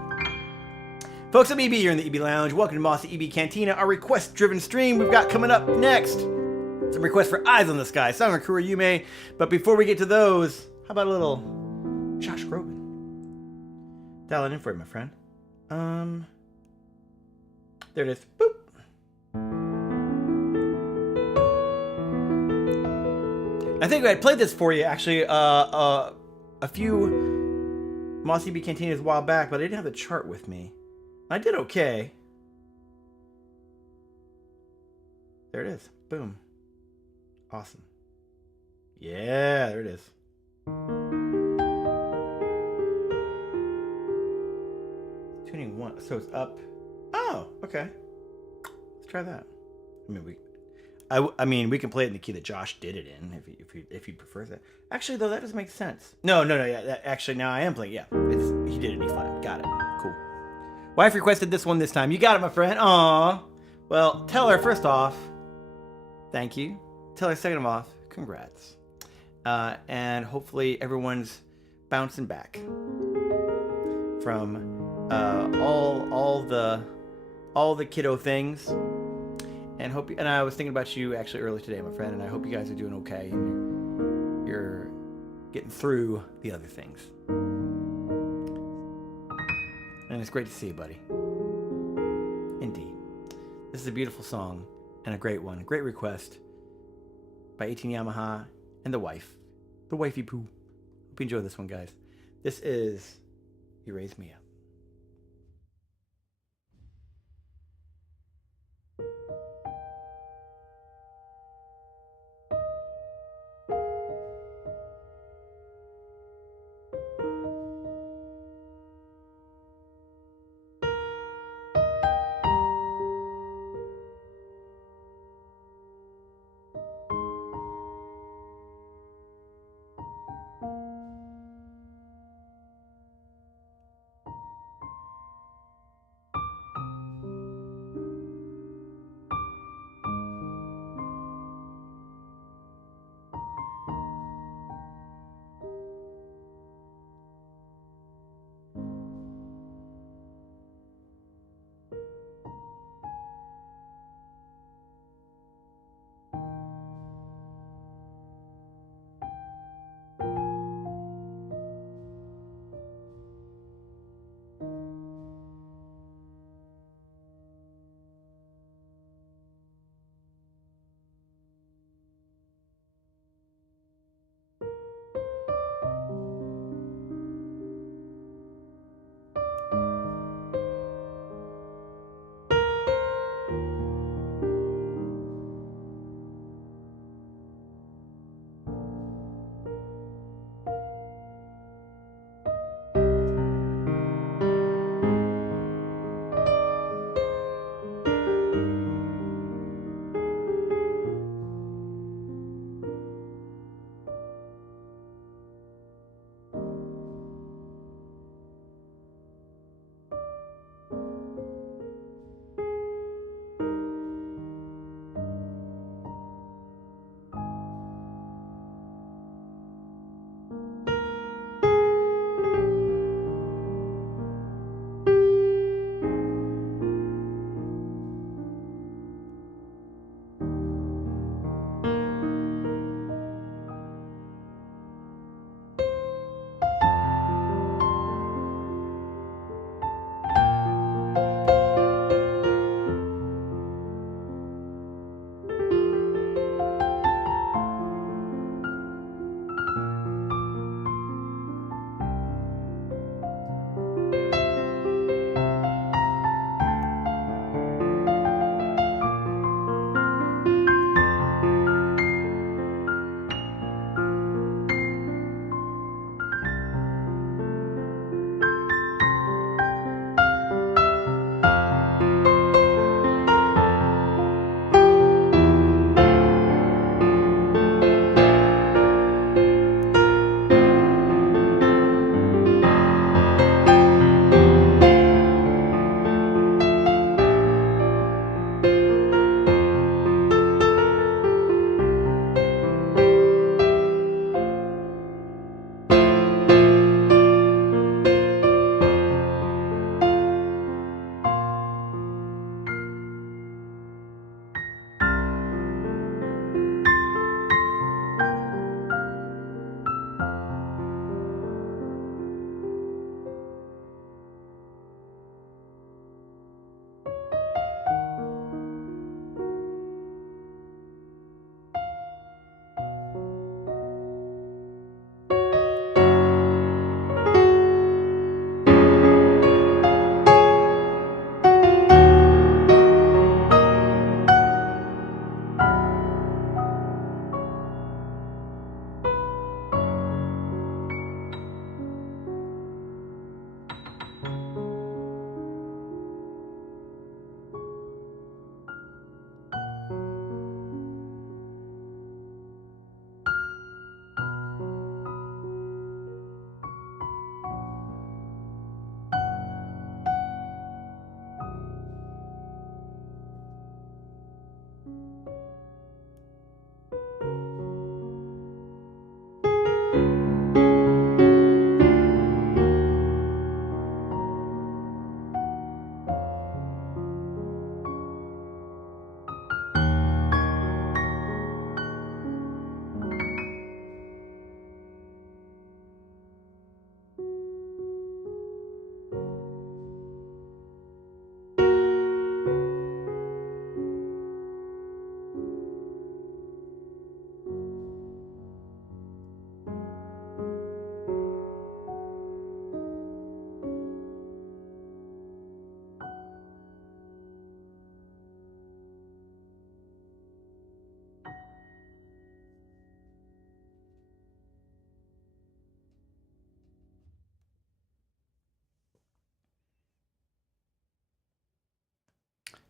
Folks, I'm EB here in the EB Lounge. Welcome to Mos EB Cantina, our request-driven stream we've got coming up next. Some requests for Eyes on the Sky, Song of Kura Yume. But before we get to those, how about a little Josh Groban? Dial it in for you, my friend. There it is. Boop. I think I played this for you, actually, a few Mos EB Cantinas a while back, but I didn't have the chart with me. I did okay. There it is. Boom. Awesome. Yeah, there it is. Tuning 1. So it's up. Oh, okay. Let's try that. I mean, we can play it in the key that Josh did it in, if he prefers that. Actually, though, that doesn't make sense. No, yeah. Actually, now I am playing. Yeah, he did it in E5. Got it. Cool. Wife requested this one this time. You got it, my friend. Aw. Well, tell her first off, thank you. Tell her second off, congrats. And hopefully everyone's bouncing back from all the kiddo things. And I was thinking about you actually earlier today, my friend, and I hope you guys are doing okay and you're getting through the other things. And it's great to see you, buddy. Indeed. This is a beautiful song and a great one. A great request by 18 Yamaha and the wife. The wifey poo. Hope you enjoy this one, guys. This is You Raise Me Up.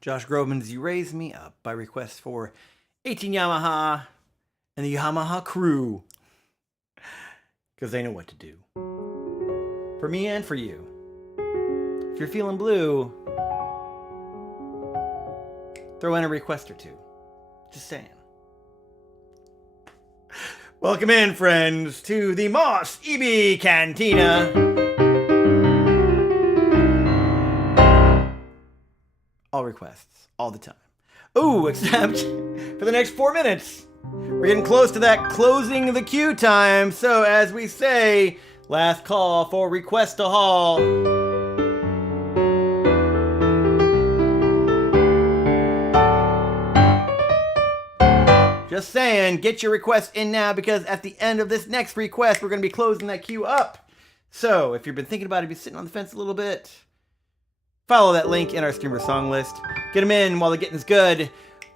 Josh Groban's You Raise Me Up by request for 18 Yamaha and the Yamaha crew. Because they know what to do. For me and for you. If you're feeling blue, throw in a request or two. Just saying. Welcome in, friends, to the Mos EB Cantina. All requests, all the time. Ooh, except for the next 4 minutes. We're getting close to that closing the queue time. So as we say, last call for request to haul. Just saying, get your request in now because at the end of this next request, we're going to be closing that queue up. So if you've been thinking about it, if you're sitting on the fence a little bit, follow that link in our streamer song list. Get them in while the getting's good.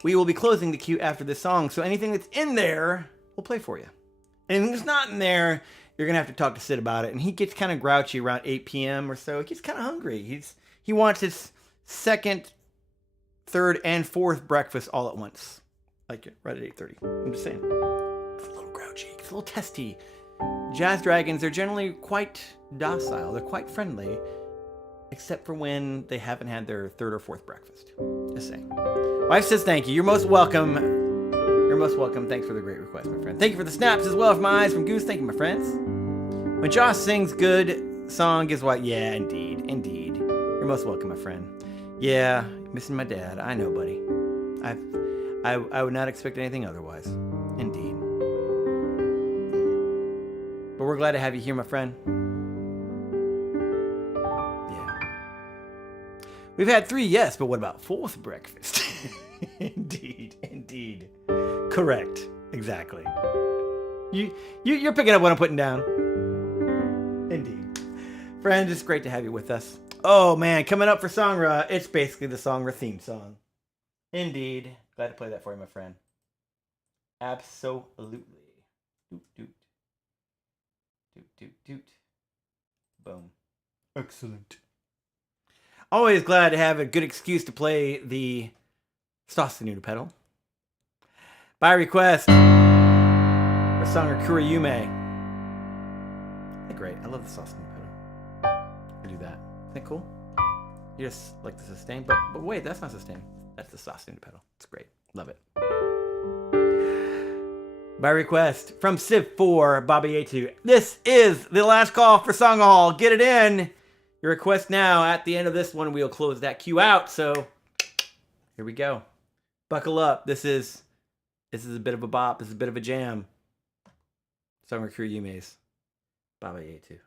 We will be closing the queue after this song. So anything that's in there, we'll play for you. Anything that's not in there, you're going to have to talk to Sid about it. And he gets kind of grouchy around 8 p.m. or so. He gets kind of hungry. He wants his second, third, and fourth breakfast all at once. Like right at 8:30. I'm just saying. It's a little grouchy. It's a little testy. Jazz dragons, they're generally quite docile. They're quite friendly. Except for when they haven't had their third or fourth breakfast. Just saying. Wife says thank you. You're most welcome. You're most welcome. Thanks for the great request, my friend. Thank you for the snaps as well from my eyes from Goose. Thank you, my friends. When Josh sings good song gives what? Yeah, indeed. Indeed. You're most welcome, my friend. Yeah, missing my dad. I know, buddy. I would not expect anything otherwise. Indeed. But we're glad to have you here, my friend. We've had 3, yes, but what about fourth breakfast? Indeed, indeed. Correct, exactly. You're picking up what I'm putting down. Indeed. Friends, it's great to have you with us. Oh man, coming up for Songra, it's basically the Songra theme song. Indeed. Glad to play that for you, my friend. Absolutely. Doot, doot. Doot, doot, doot. Boom. Excellent. Always glad to have a good excuse to play the Sosanu pedal. By request, for Songra Kuriyume. They're great. I love the Sosanu pedal. I do that. Isn't that cool? You just like the sustain, but wait, that's not sustain. That's the Sosanu pedal. It's great. Love it. By request, from Civ IV, Baba Yetu. This is the last call for Song Hall. Get it in. Your request now. At the end of this one, we'll close that queue out. So here we go. Buckle up. This is a bit of a bop. This is a bit of a jam. Songra Kuriyume's Baba Yetu.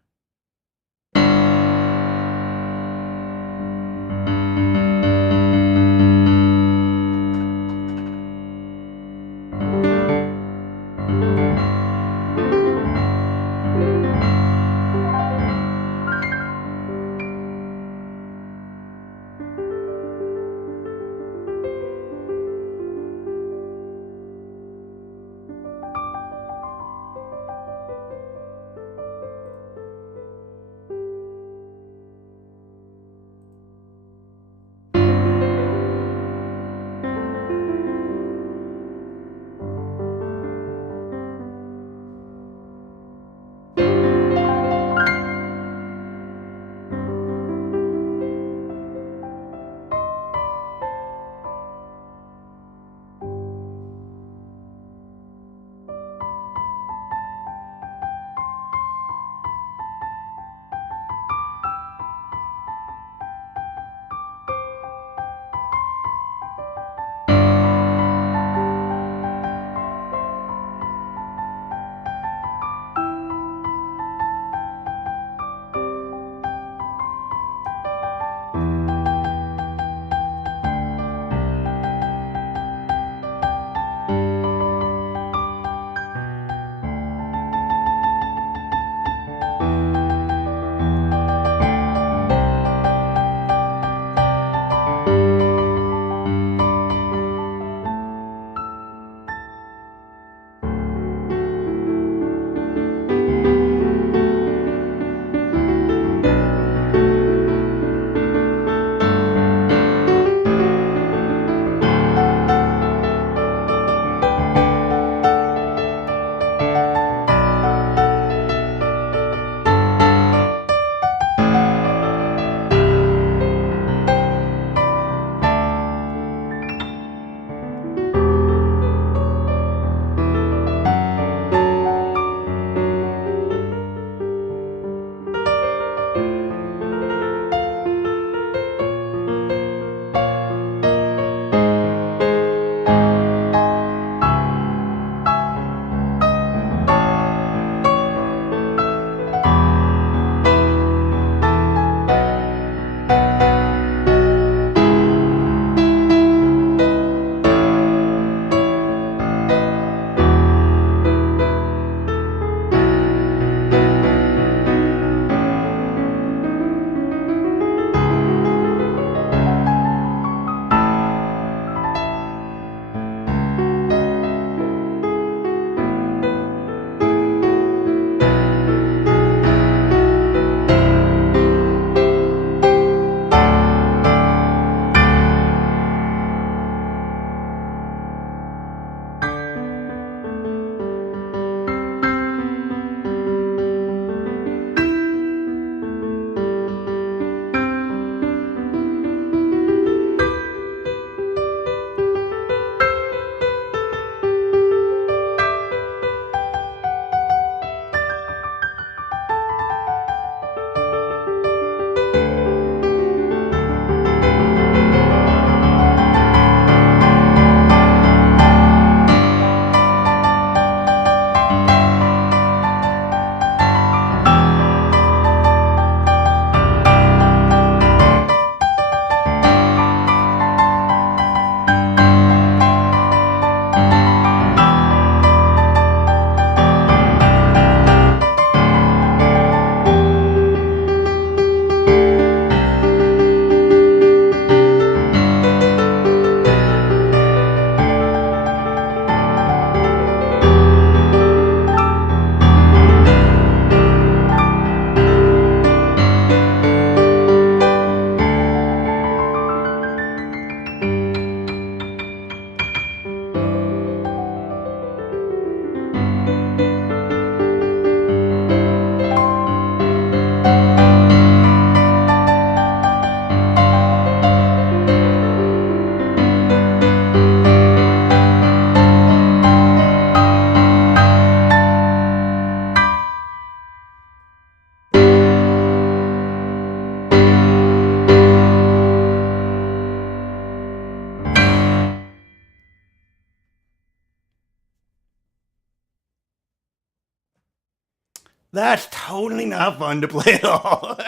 That's totally not fun to play at all.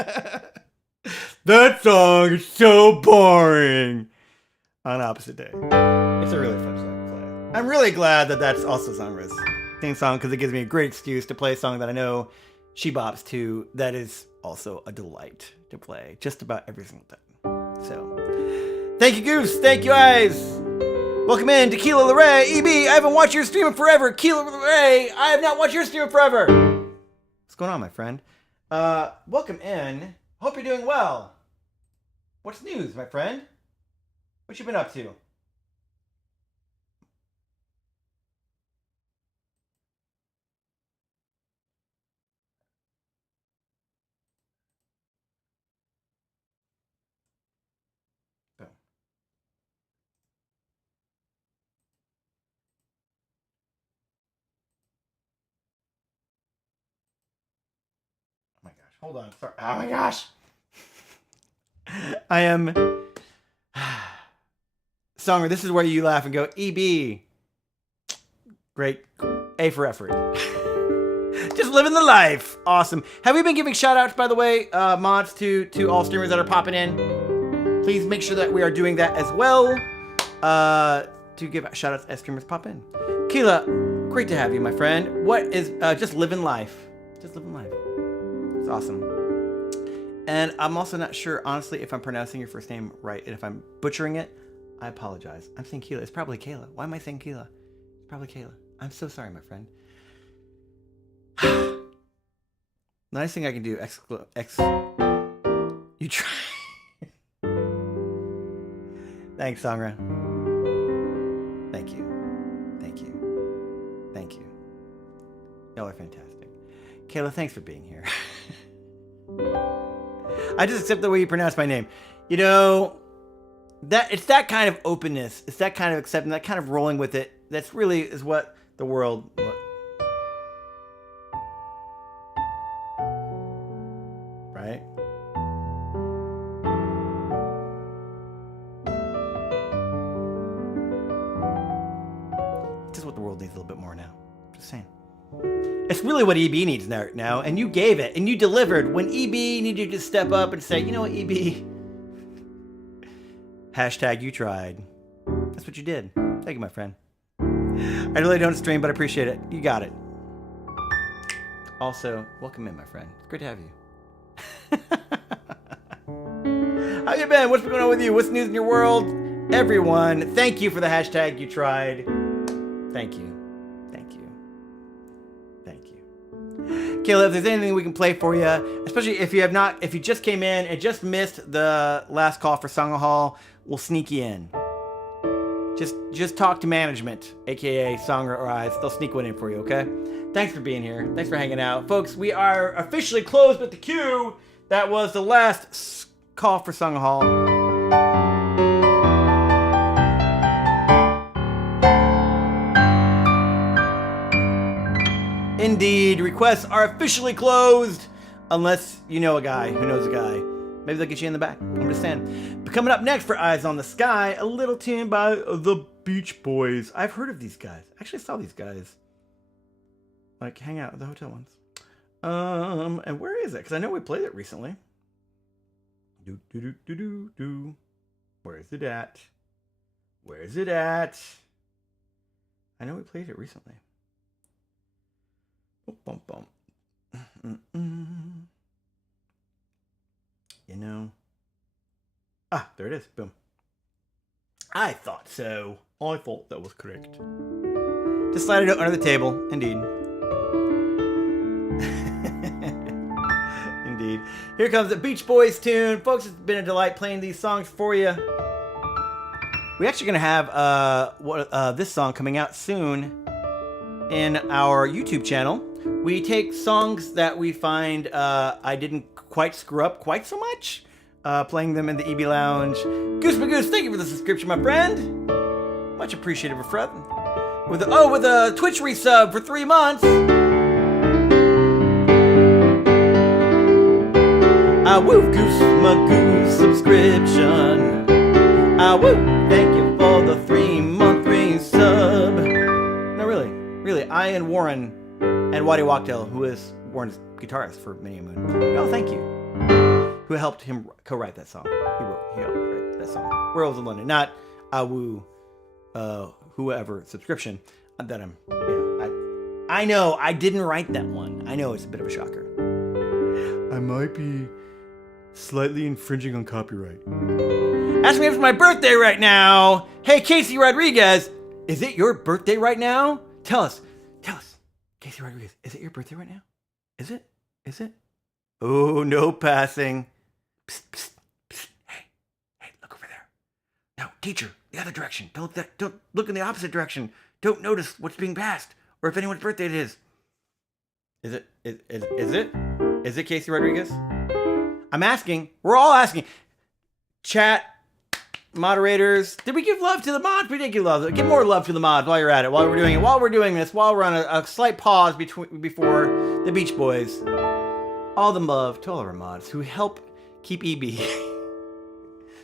That song is so boring. On opposite day. It's a really fun song to play. I'm really glad that that's also Sangra's theme song because it gives me a great excuse to play a song that I know she bops to that is also a delight to play just about every single time. So, thank you, Goose. Thank you, Eyes. Welcome in, Tequila Leray. EB, I haven't watched your stream in forever. Tequila Leray, I have not watched your stream in forever. What's going on, my friend? Welcome in. Hope you're doing well. What's news, my friend? What you been up to? Boom. Oh my gosh. Hold on. Sorry. Oh my gosh. I am... Songer, this is where you laugh and go, EB. Great. A for effort. Just living the life. Awesome. Have we been giving shout outs, by the way, mods, to all streamers that are popping in? Please make sure that we are doing that as well. To give shout outs as streamers pop in. Keela, great to have you, my friend. What is just living life? Just living life. It's awesome. And I'm also not sure, honestly, if I'm pronouncing your first name right. And if I'm butchering it, I apologize. I'm saying Keela. It's probably Kayla. Why am I saying Keela? It's probably Kayla. I'm so sorry, my friend. The nice thing I can do, you try. Thanks, Sangra. Thank you. Thank you. Thank you. Y'all are fantastic. Kayla, thanks for being here. I just accept the way you pronounce my name. You know, it's that kind of openness. It's that kind of acceptance, that kind of rolling with it. That's really is what the world... Right? This is what the world needs a little bit more now. Just saying. It's really what EB needs now, and you gave it, and you delivered. When EB needed to step up and say, you know what, EB? Hashtag you tried. That's what you did. Thank you, my friend. I really don't stream, but I appreciate it. You got it. Also, welcome in, my friend. It's great to have you. How you been? What's been going on with you? What's news in your world? Everyone, thank you for the hashtag you tried. Thank you. Thank you. Thank you. Kayla, if there's anything we can play for you, especially if you just came in and just missed the last call for Song Hall, we'll sneak you in. Just talk to management, aka Songer or Eyes. They'll sneak one in for you, okay? Thanks for being here. Thanks for hanging out. Folks, we are officially closed with the queue. That was the last call for Song Hall. Indeed, requests are officially closed. Unless you know a guy who knows a guy. Maybe they'll get you in the back. I'm just saying. But coming up next for Eyes on the Sky, a little tune by the Beach Boys. I've heard of these guys. I actually saw these guys like hang out at the hotel once. And where is it? Because I know we played it recently. Where is it at? Where is it at? I know we played it recently. Bum, bum. You know. Ah, there it is. Boom. I thought so. I thought that was correct. Just slide it under the table. Indeed. Indeed. Here comes the Beach Boys tune. Folks, it's been a delight playing these songs for you. We're actually going to have this song coming out soon in our YouTube channel. We take songs that we find I didn't quite screw up quite so much, playing them in the EBLounge. Goose Goose, thank you for the subscription, my friend. Much appreciated, my friend. With a Twitch resub for 3 months. Woo, Goose Goose subscription. Woo, thank you for the 3-month resub. No, really, I and Warren And Waddy Wachtel, who is Warren's guitarist for many a moon. Oh, thank you. Who helped him co-write that song. He helped write that song. Werewolves in London, not Awu, whoever subscription that I'm. I know I didn't write that one. I know it's a bit of a shocker. I might be slightly infringing on copyright. Ask me if it's my birthday right now. Hey, Casey Rodriguez, is it your birthday right now? Tell us, Casey Rodriguez, is it your birthday right now? Is it? Oh, no passing. Psst, psst, psst. Hey, look over there. No, teacher, the other direction. Don't look in the opposite direction. Don't notice what's being passed or if anyone's birthday it is. Is it? Is it Casey Rodriguez? I'm asking. We're all asking. Chat, moderators, did we give love to the mods? We did give love. Give more love to the mods while you're at it. While we're doing it. While we're on a slight pause before the Beach Boys. All the love to all of our mods who help keep EB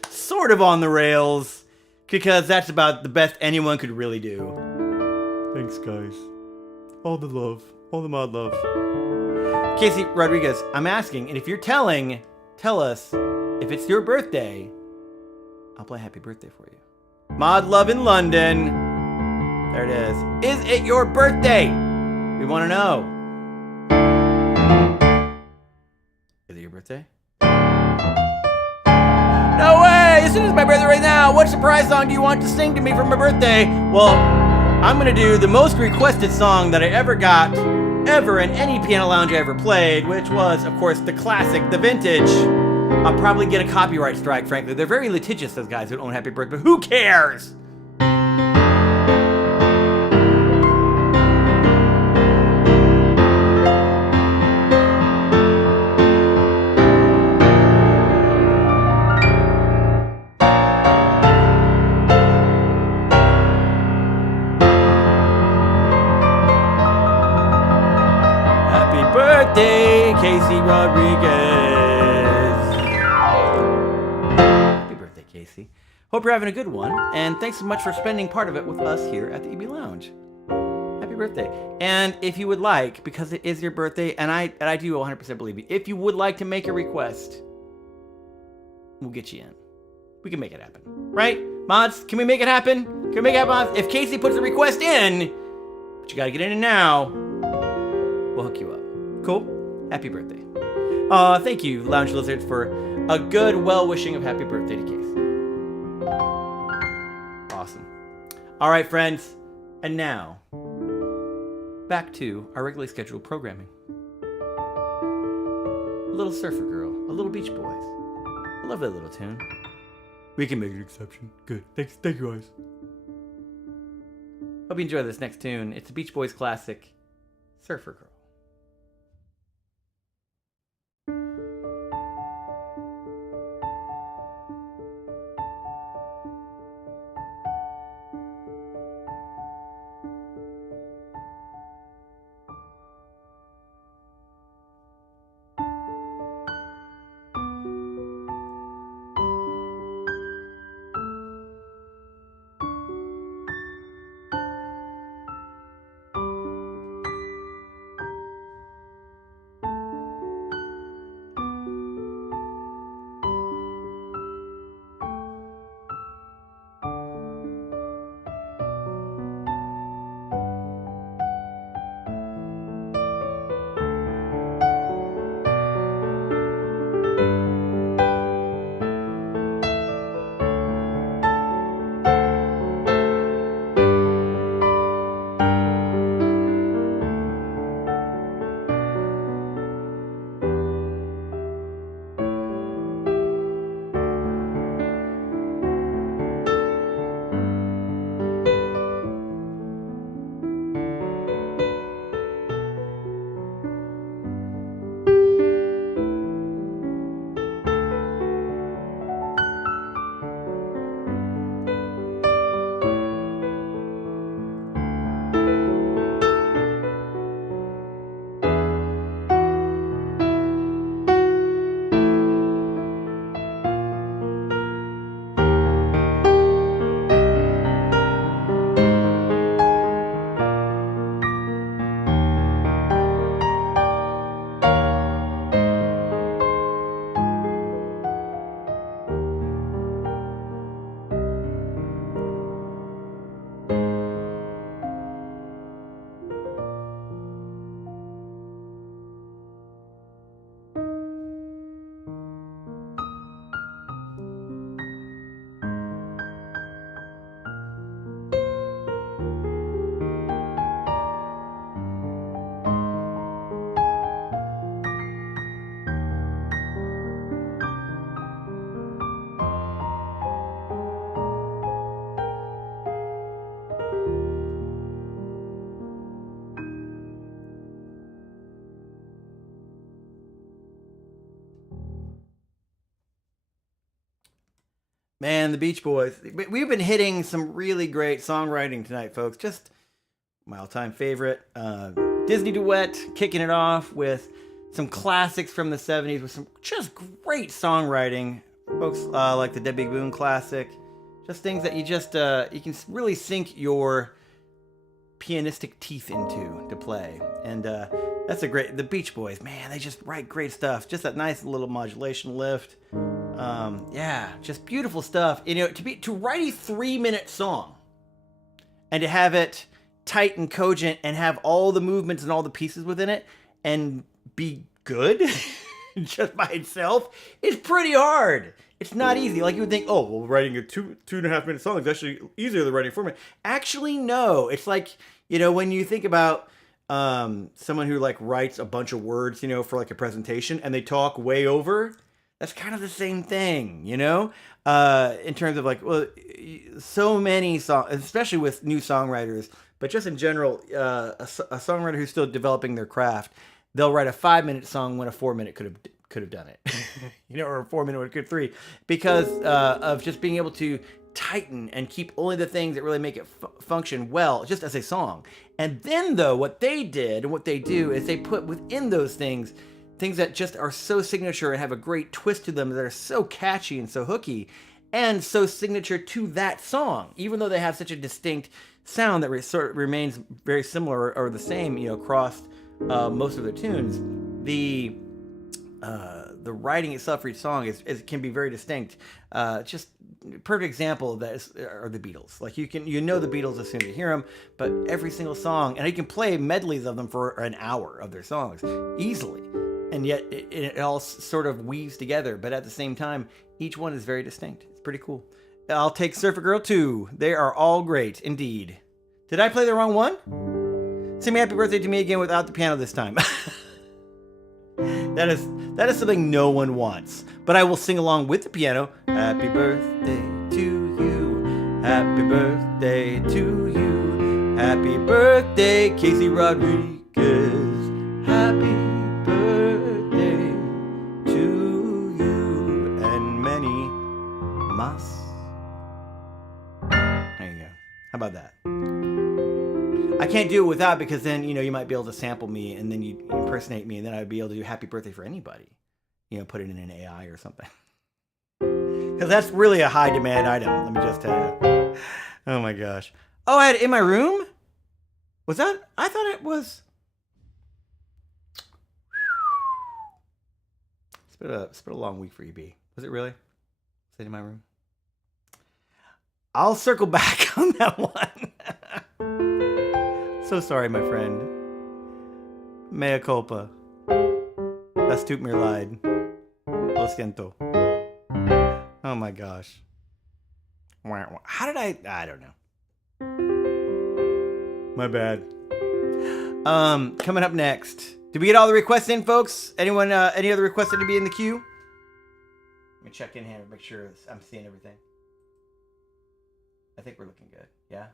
sort of on the rails, because that's about the best anyone could really do. Thanks, guys. All the love. All the mod love. Casey Rodriguez, I'm asking, and if you're tell us if it's your birthday, I'll play happy birthday for you. Mod love in London. There it is. Is it your birthday? We want to know. Is it your birthday? No way! As soon as it's my birthday right now, what surprise song do you want to sing to me for my birthday? Well, I'm going to do the most requested song that I ever got, ever in any piano lounge I ever played, which was, of course, the classic, the vintage. I'll probably get a copyright strike, frankly. They're very litigious, those guys who own Happy Birthday, but who cares? Birthday, Casey Rodriguez. Happy birthday, Casey. Hope you're having a good one, and thanks so much for spending part of it with us here at the EB Lounge. Happy birthday. And if you would like, because it is your birthday, and I do 100% believe you, if you would like to make a request, we'll get you in. We can make it happen. Right? Mods, can we make it happen? Can we make it happen, mods? If Casey puts a request in, but you gotta get in now, we'll hook you up. Cool? Happy birthday. Thank you, Lounge Lizards, for a good well-wishing of happy birthday to Casey. Awesome. All right, friends. And now, back to our regularly scheduled programming. A little Surfer Girl, a little Beach Boys. I love that little tune. We can make an exception. Good. Thank you, guys. Hope you enjoy this next tune. It's a Beach Boys classic, Surfer Girl. Man, the Beach Boys. We've been hitting some really great songwriting tonight, folks. Just my all-time favorite. Disney duet, kicking it off with some classics from the 70s with some just great songwriting. Folks like the Debbie Boone classic. Just things that you can really sink your pianistic teeth into to play. And that's the Beach Boys, man, they just write great stuff. Just that nice little modulation lift. Yeah, just beautiful stuff. You know, to write a 3-minute song and to have it tight and cogent and have all the movements and all the pieces within it and be good just by itself is pretty hard. It's not easy. Like you would think, oh, well, writing a 2.5 minute song is actually easier than writing 4 minutes. Actually, no. It's like, you know, when you think about someone who like writes a bunch of words, you know, for like a presentation and they talk way over, that's kind of the same thing, you know, in terms of like, well, so many songs, especially with new songwriters, but just in general, a songwriter who's still developing their craft, they'll write a 5-minute song when a 4-minute could have done it, you know, or a 4-minute would could 3, because of just being able to tighten and keep only the things that really make it function well, just as a song. And then though, what they did and what they do is they put within those things that just are so signature and have a great twist to them that are so catchy and so hooky and so signature to that song, even though they have such a distinct sound that sort of remains very similar or the same, you know, across most of their tunes. The writing itself for each song can be very distinct. Just perfect example of that are the Beatles. Like you know the Beatles as soon as you hear them, but every single song, and you can play medleys of them for an hour of their songs easily, and yet it all sort of weaves together. But at the same time, each one is very distinct. It's pretty cool. I'll take Surfer Girl 2. They are all great indeed. Did I play the wrong one? Sing me happy birthday to me again without the piano this time. That is something no one wants. But I will sing along with the piano. Happy birthday to you. Happy birthday to you. Happy birthday, Casey Rodriguez. Happy birthday to you and many mas. There you go. How about that? I can't do it without, because then, you know, you might be able to sample me and then you impersonate me and then I'd be able to do happy birthday for anybody. You know, put it in an AI or something. Because that's really a high demand item, let me just tell you. Oh my gosh. Oh, I had it in my room? Was that? I thought it was. It's been a long week for EB. Was it really? Was it in my room? I'll circle back on that one. So sorry, my friend. Mea culpa. Das tut mir leid. Lo siento. Oh my gosh. How did I don't know. My bad. Coming up next. Did we get all the requests in, folks? Anyone, any other requests to be in the queue? Let me check in here and make sure I'm seeing everything. I think we're looking good. Yeah?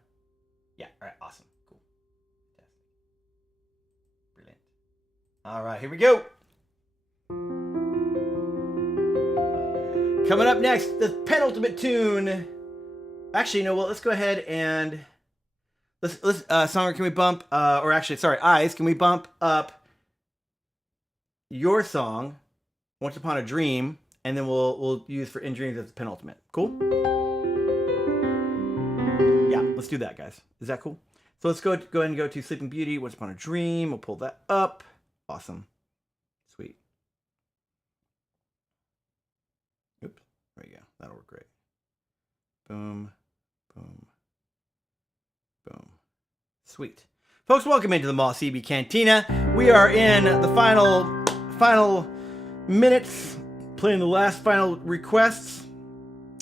Yeah, alright, awesome. Cool. Brilliant. Alright, here we go. Coming up next, the penultimate tune. Actually, you know what? Let's go ahead and let's Songer, can we bump or actually, sorry, Eyes, can we bump up your song, Once Upon a Dream, and then we'll use For In Dreams as the penultimate. Cool? Yeah, let's do that, guys. Is that cool? So let's go ahead and go to Sleeping Beauty, Once Upon a Dream. We'll pull that up. Awesome. Sweet. Oops. There you go. That'll work great. Boom. Boom. Boom. Sweet. Folks, welcome into the Mos EB Cantina. We are in the final minutes, playing the last final requests.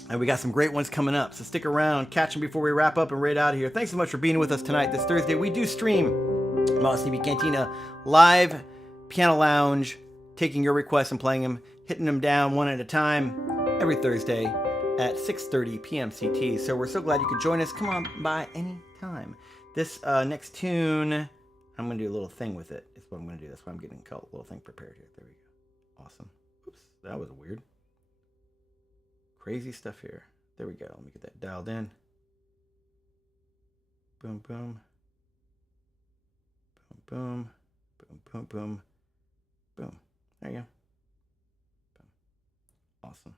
And we got some great ones coming up. So stick around, catch them before we wrap up and raid out of here. Thanks so much for being with us tonight, this Thursday. We do stream Mos EB Cantina live, piano lounge, taking your requests and playing them, hitting them down one at a time every Thursday at 6:30 p.m. CT. So we're so glad you could join us. Come on by anytime. This next tune, I'm going to do a little thing with it. That's what I'm going to do. That's why I'm getting a little thing prepared here. There we go. Awesome. Oops, that was weird. Crazy stuff here. There we go. Let me get that dialed in. Boom, boom. Boom, boom. Boom, boom, boom. Boom. There you go. Boom. Awesome.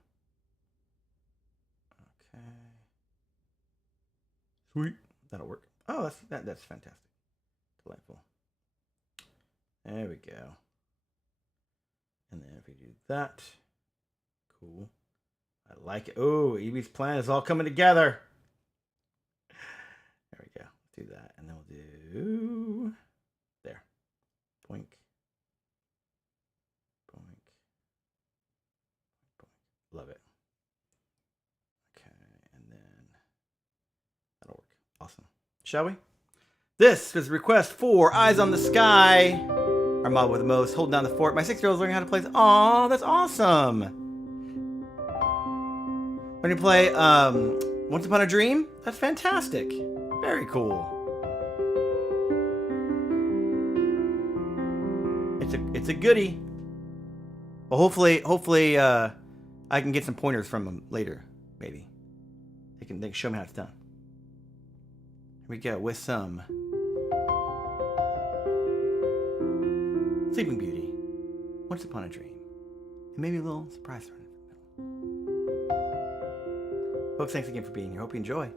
Okay. Sweet. That'll work. Oh, that's fantastic. Delightful. There we go. And then if we do that, cool. I like it. Oh, EB's plan is all coming together. There we go. Let's do that. And then we'll do there. Boink. Boink. Boink. Love it. Okay, and then that'll work. Awesome. Shall we? This is a request for Eyes on the Sky. Our mod with the most, holding down the fort. My 6-year-old's learning how to play this. Aw, that's awesome. When you play Once Upon a Dream, that's fantastic. Very cool. It's a goodie. Well, hopefully I can get some pointers from them later, maybe. They can show me how it's done. Here we go with some Sleeping Beauty, Once Upon a Dream, and maybe a little surprise for it. Folks, thanks again for being here. Hope you enjoy.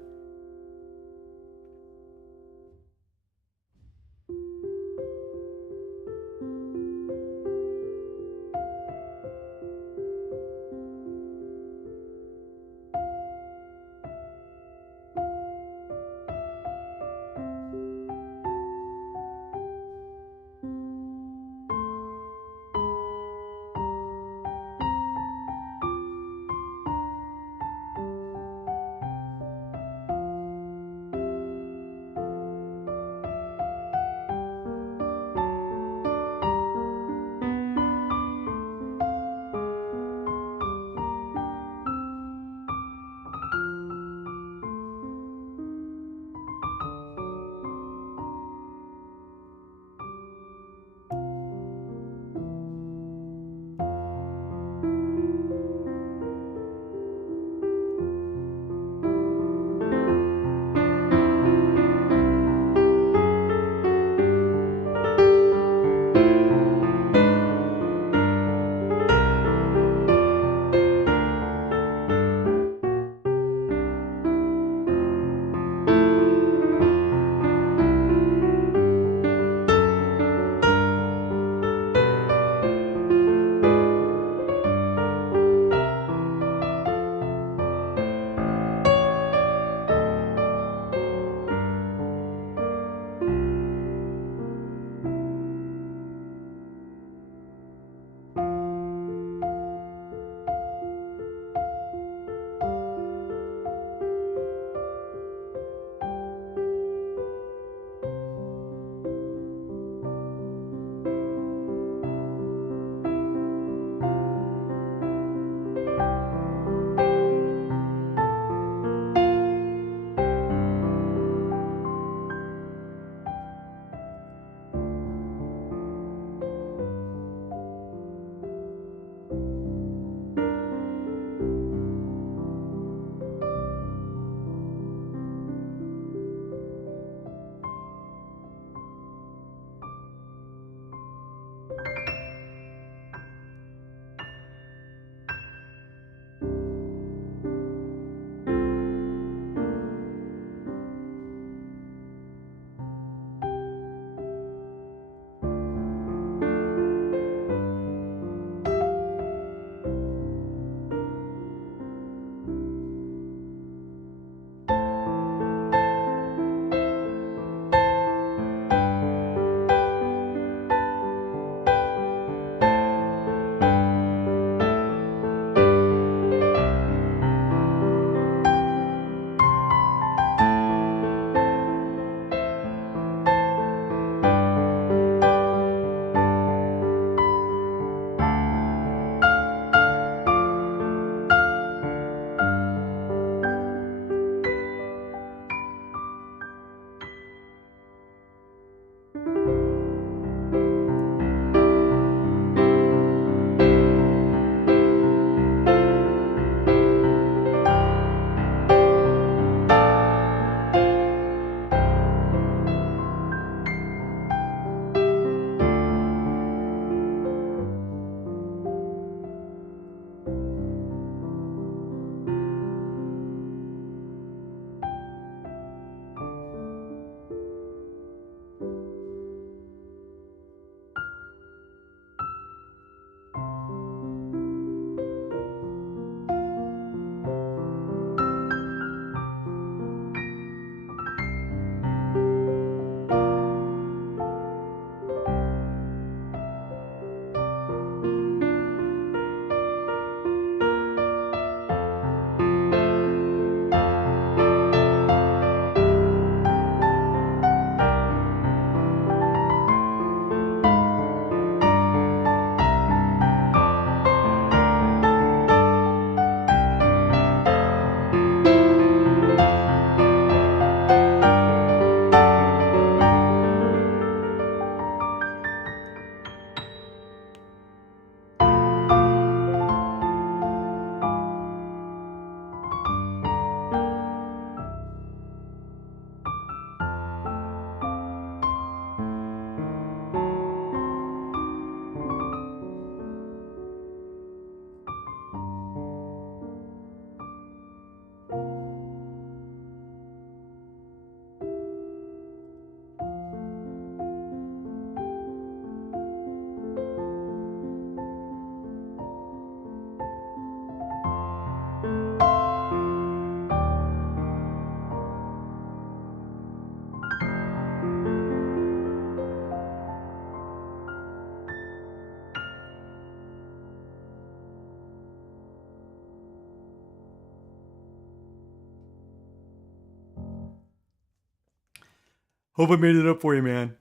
Hope I made it up for you, man.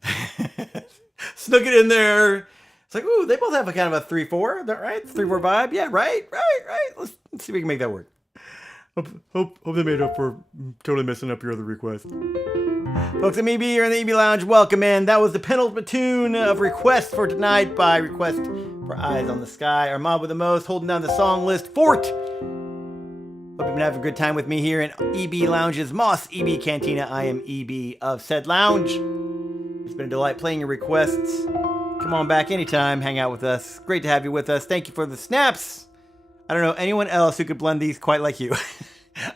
Snuck it in there. It's like, ooh, they both have a kind of a 3-4. Is that right? 3-4 vibe. Yeah, right. Let's see if we can make that work. Hope they made up for totally messing up your other request. Folks at EB, you're in the EB Lounge. Welcome in. That was the penultimate tune of Request for tonight by Request for Eyes on the Sky. Our mob with the most, holding down the song list, Fort. Hope you've been having a good time with me here in EBLounge's Mos EB Cantina. I am EB of said lounge. It's been a delight playing your requests. Come on back anytime, hang out with us. Great to have you with us. Thank you for the snaps. I don't know anyone else who could blend these quite like you.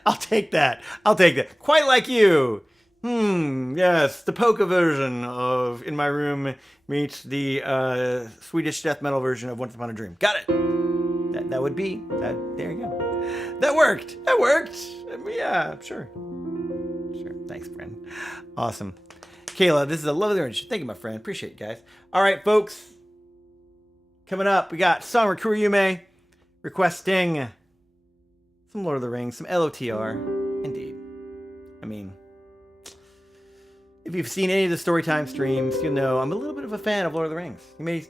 I'll take that. Quite like you. Yes, the polka version of In My Room meets the Swedish death metal version of Once Upon a Dream. Got it. That would be that. There you go. That worked. Yeah, sure. Thanks, friend. Awesome. Kayla, this is a lovely orange. Thank you, my friend. Appreciate it, guys. All right, folks. Coming up, we got Song Ryume requesting some Lord of the Rings, some LOTR. Indeed. I mean, if you've seen any of the Storytime streams, you'll know I'm a little bit of a fan of Lord of the Rings.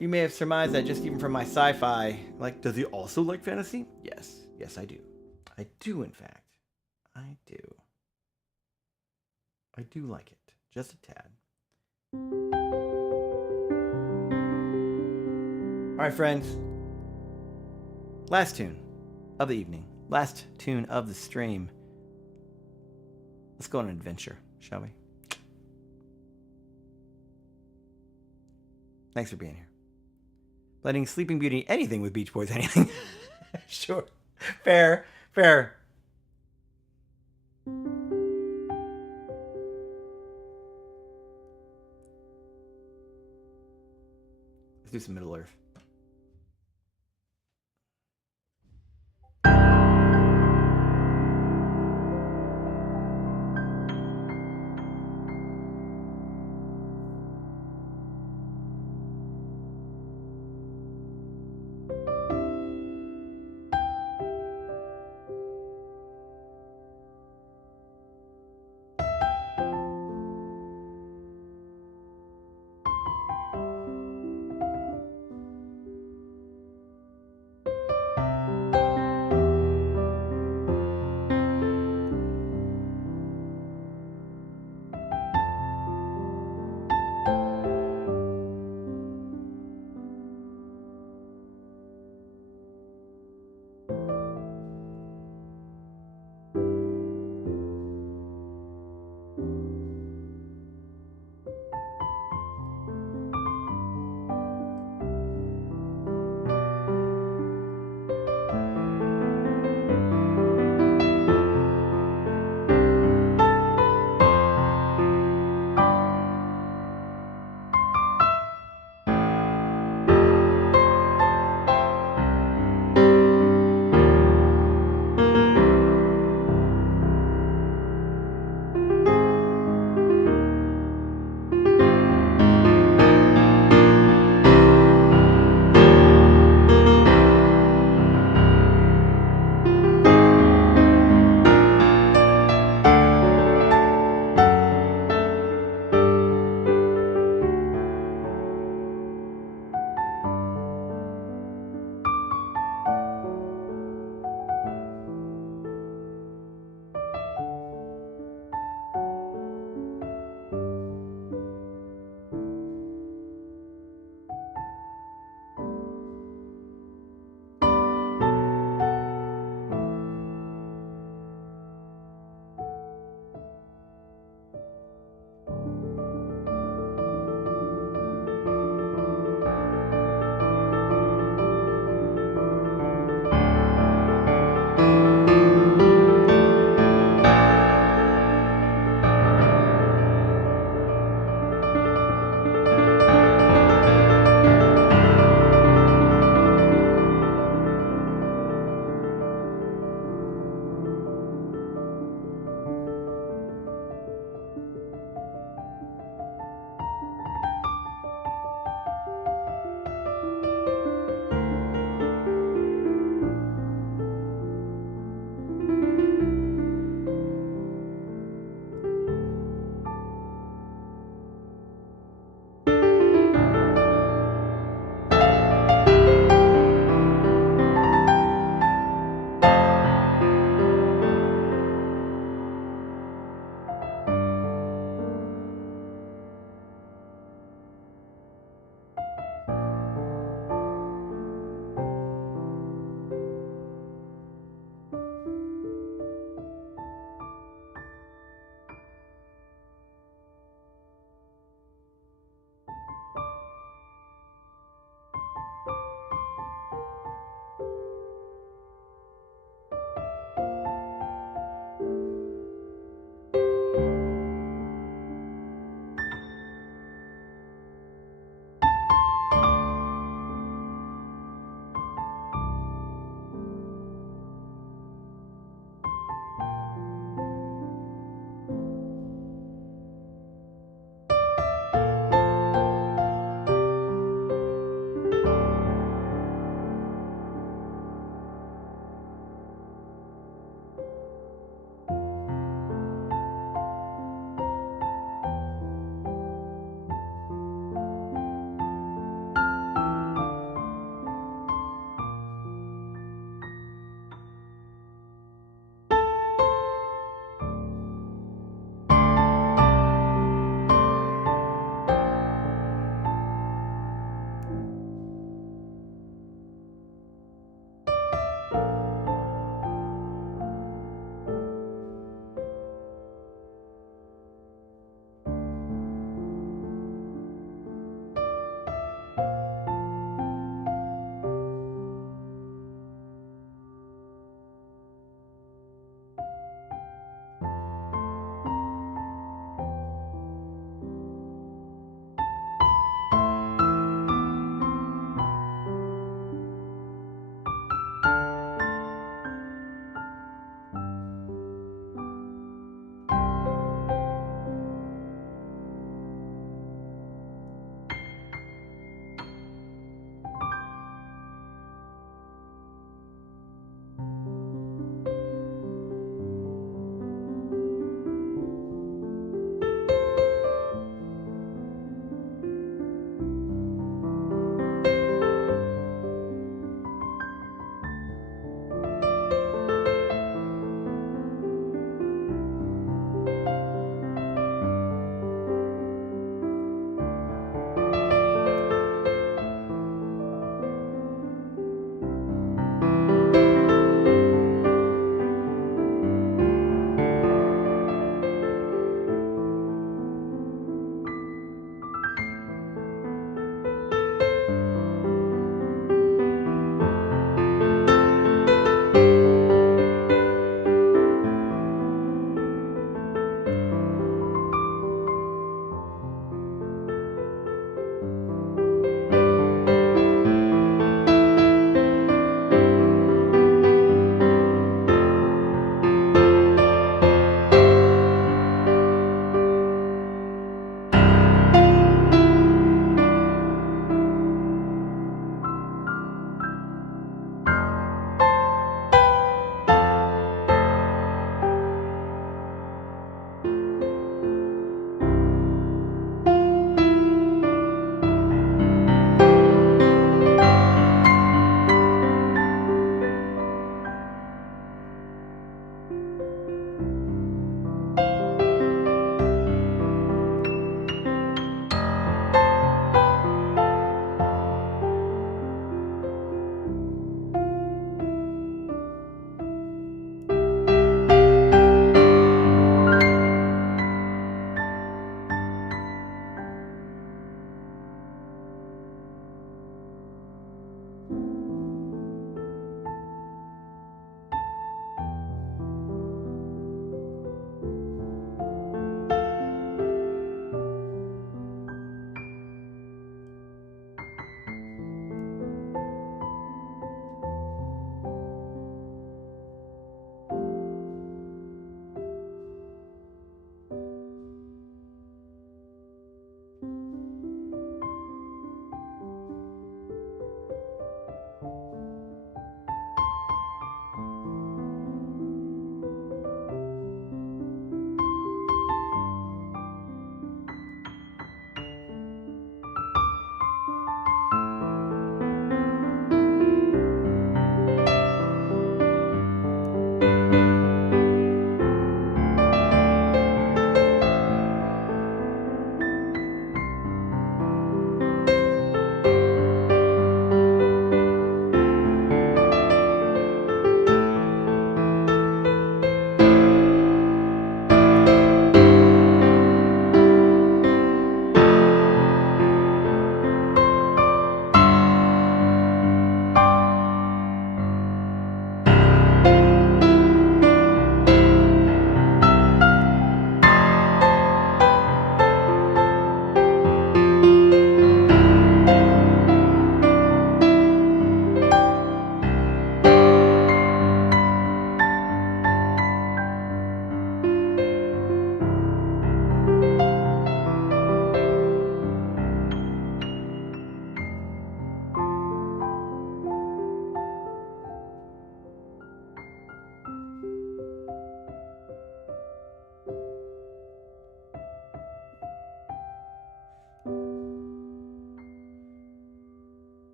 You may have surmised that just even from my sci-fi. Like, does he also like fantasy? Yes, I do. I do, in fact. I do like it. Just a tad. All right, friends. Last tune of the evening. Last tune of the stream. Let's go on an adventure, shall we? Thanks for being here. Letting Sleeping Beauty anything with Beach Boys, anything. Sure. Fair. Let's do some Middle Earth.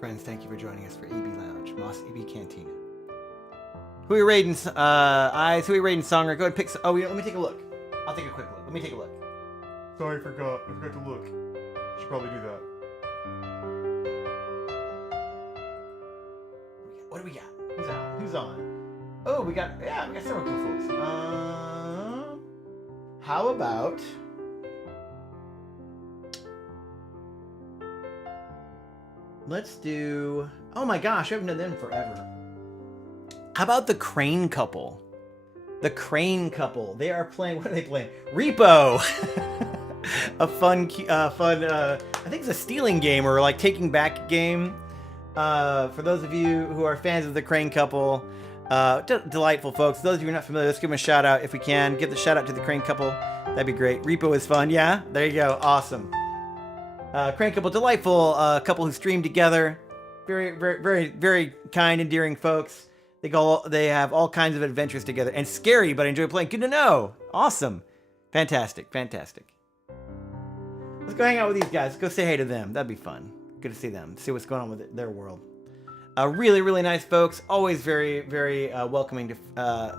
Friends, thank you for joining us for EBLounge, Mos EB Cantina. Who are we raiding? Eyes. Who are we raiding? Songer. Go ahead and pick. Oh, let me take a look. I'll take a quick look. Let me take a look. Sorry, I forgot. I forgot to look. Should probably do that. What do we got? Who's on? Who's on? Oh, we got several cool folks. How about? Let's do. Oh my gosh, I haven't done them forever. How about the Crane Couple? The Crane Couple. They are playing. What are they playing? Repo. A fun. I think it's a stealing game or like taking back game. For those of you who are fans of the Crane Couple, delightful folks. Those of you who are not familiar, let's give them a shout out if we can. Give the shout out to the Crane Couple. That'd be great. Repo is fun. Yeah, there you go. Awesome. Crane Couple, delightful couple who stream together. Very, very, very, very kind, endearing folks. They have all kinds of adventures together. And scary, but I enjoy playing. Good to know. Awesome. Fantastic. Fantastic. Let's go hang out with these guys. Let's go say hey to them. That'd be fun. Good to see them. See what's going on with their world. Really, really nice folks. Always very, very welcoming to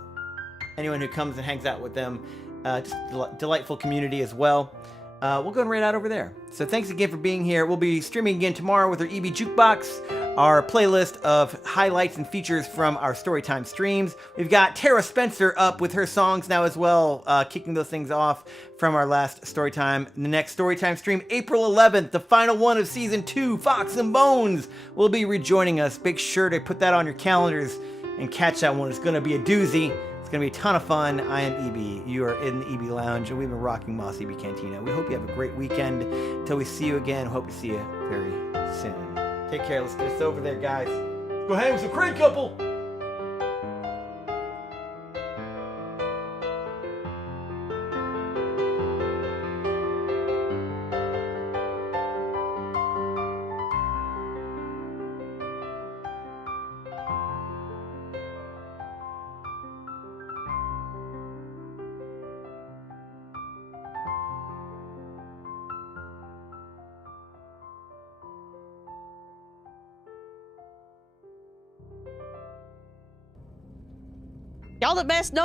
anyone who comes and hangs out with them. Just delightful community as well. We'll go and raid out over there. So thanks again for being here. We'll be streaming again tomorrow with our EB Jukebox, our playlist of highlights and features from our Storytime streams. We've got Tara Spencer up with her songs now as well, kicking those things off from our last Storytime. The next Storytime stream, April 11th, the final one of Season 2, Fox and Bones, will be rejoining us. Make sure to put that on your calendars and catch that one. It's going to be a doozy. It's going to be a ton of fun. I am EB. You are in the EBLounge, and we've been rocking Mos EB Cantina. We hope you have a great weekend. Until we see you again, hope to see you very soon. Take care. Let's get us over there, guys. Let's go hang with some Crane Couple. Y'all the best. No.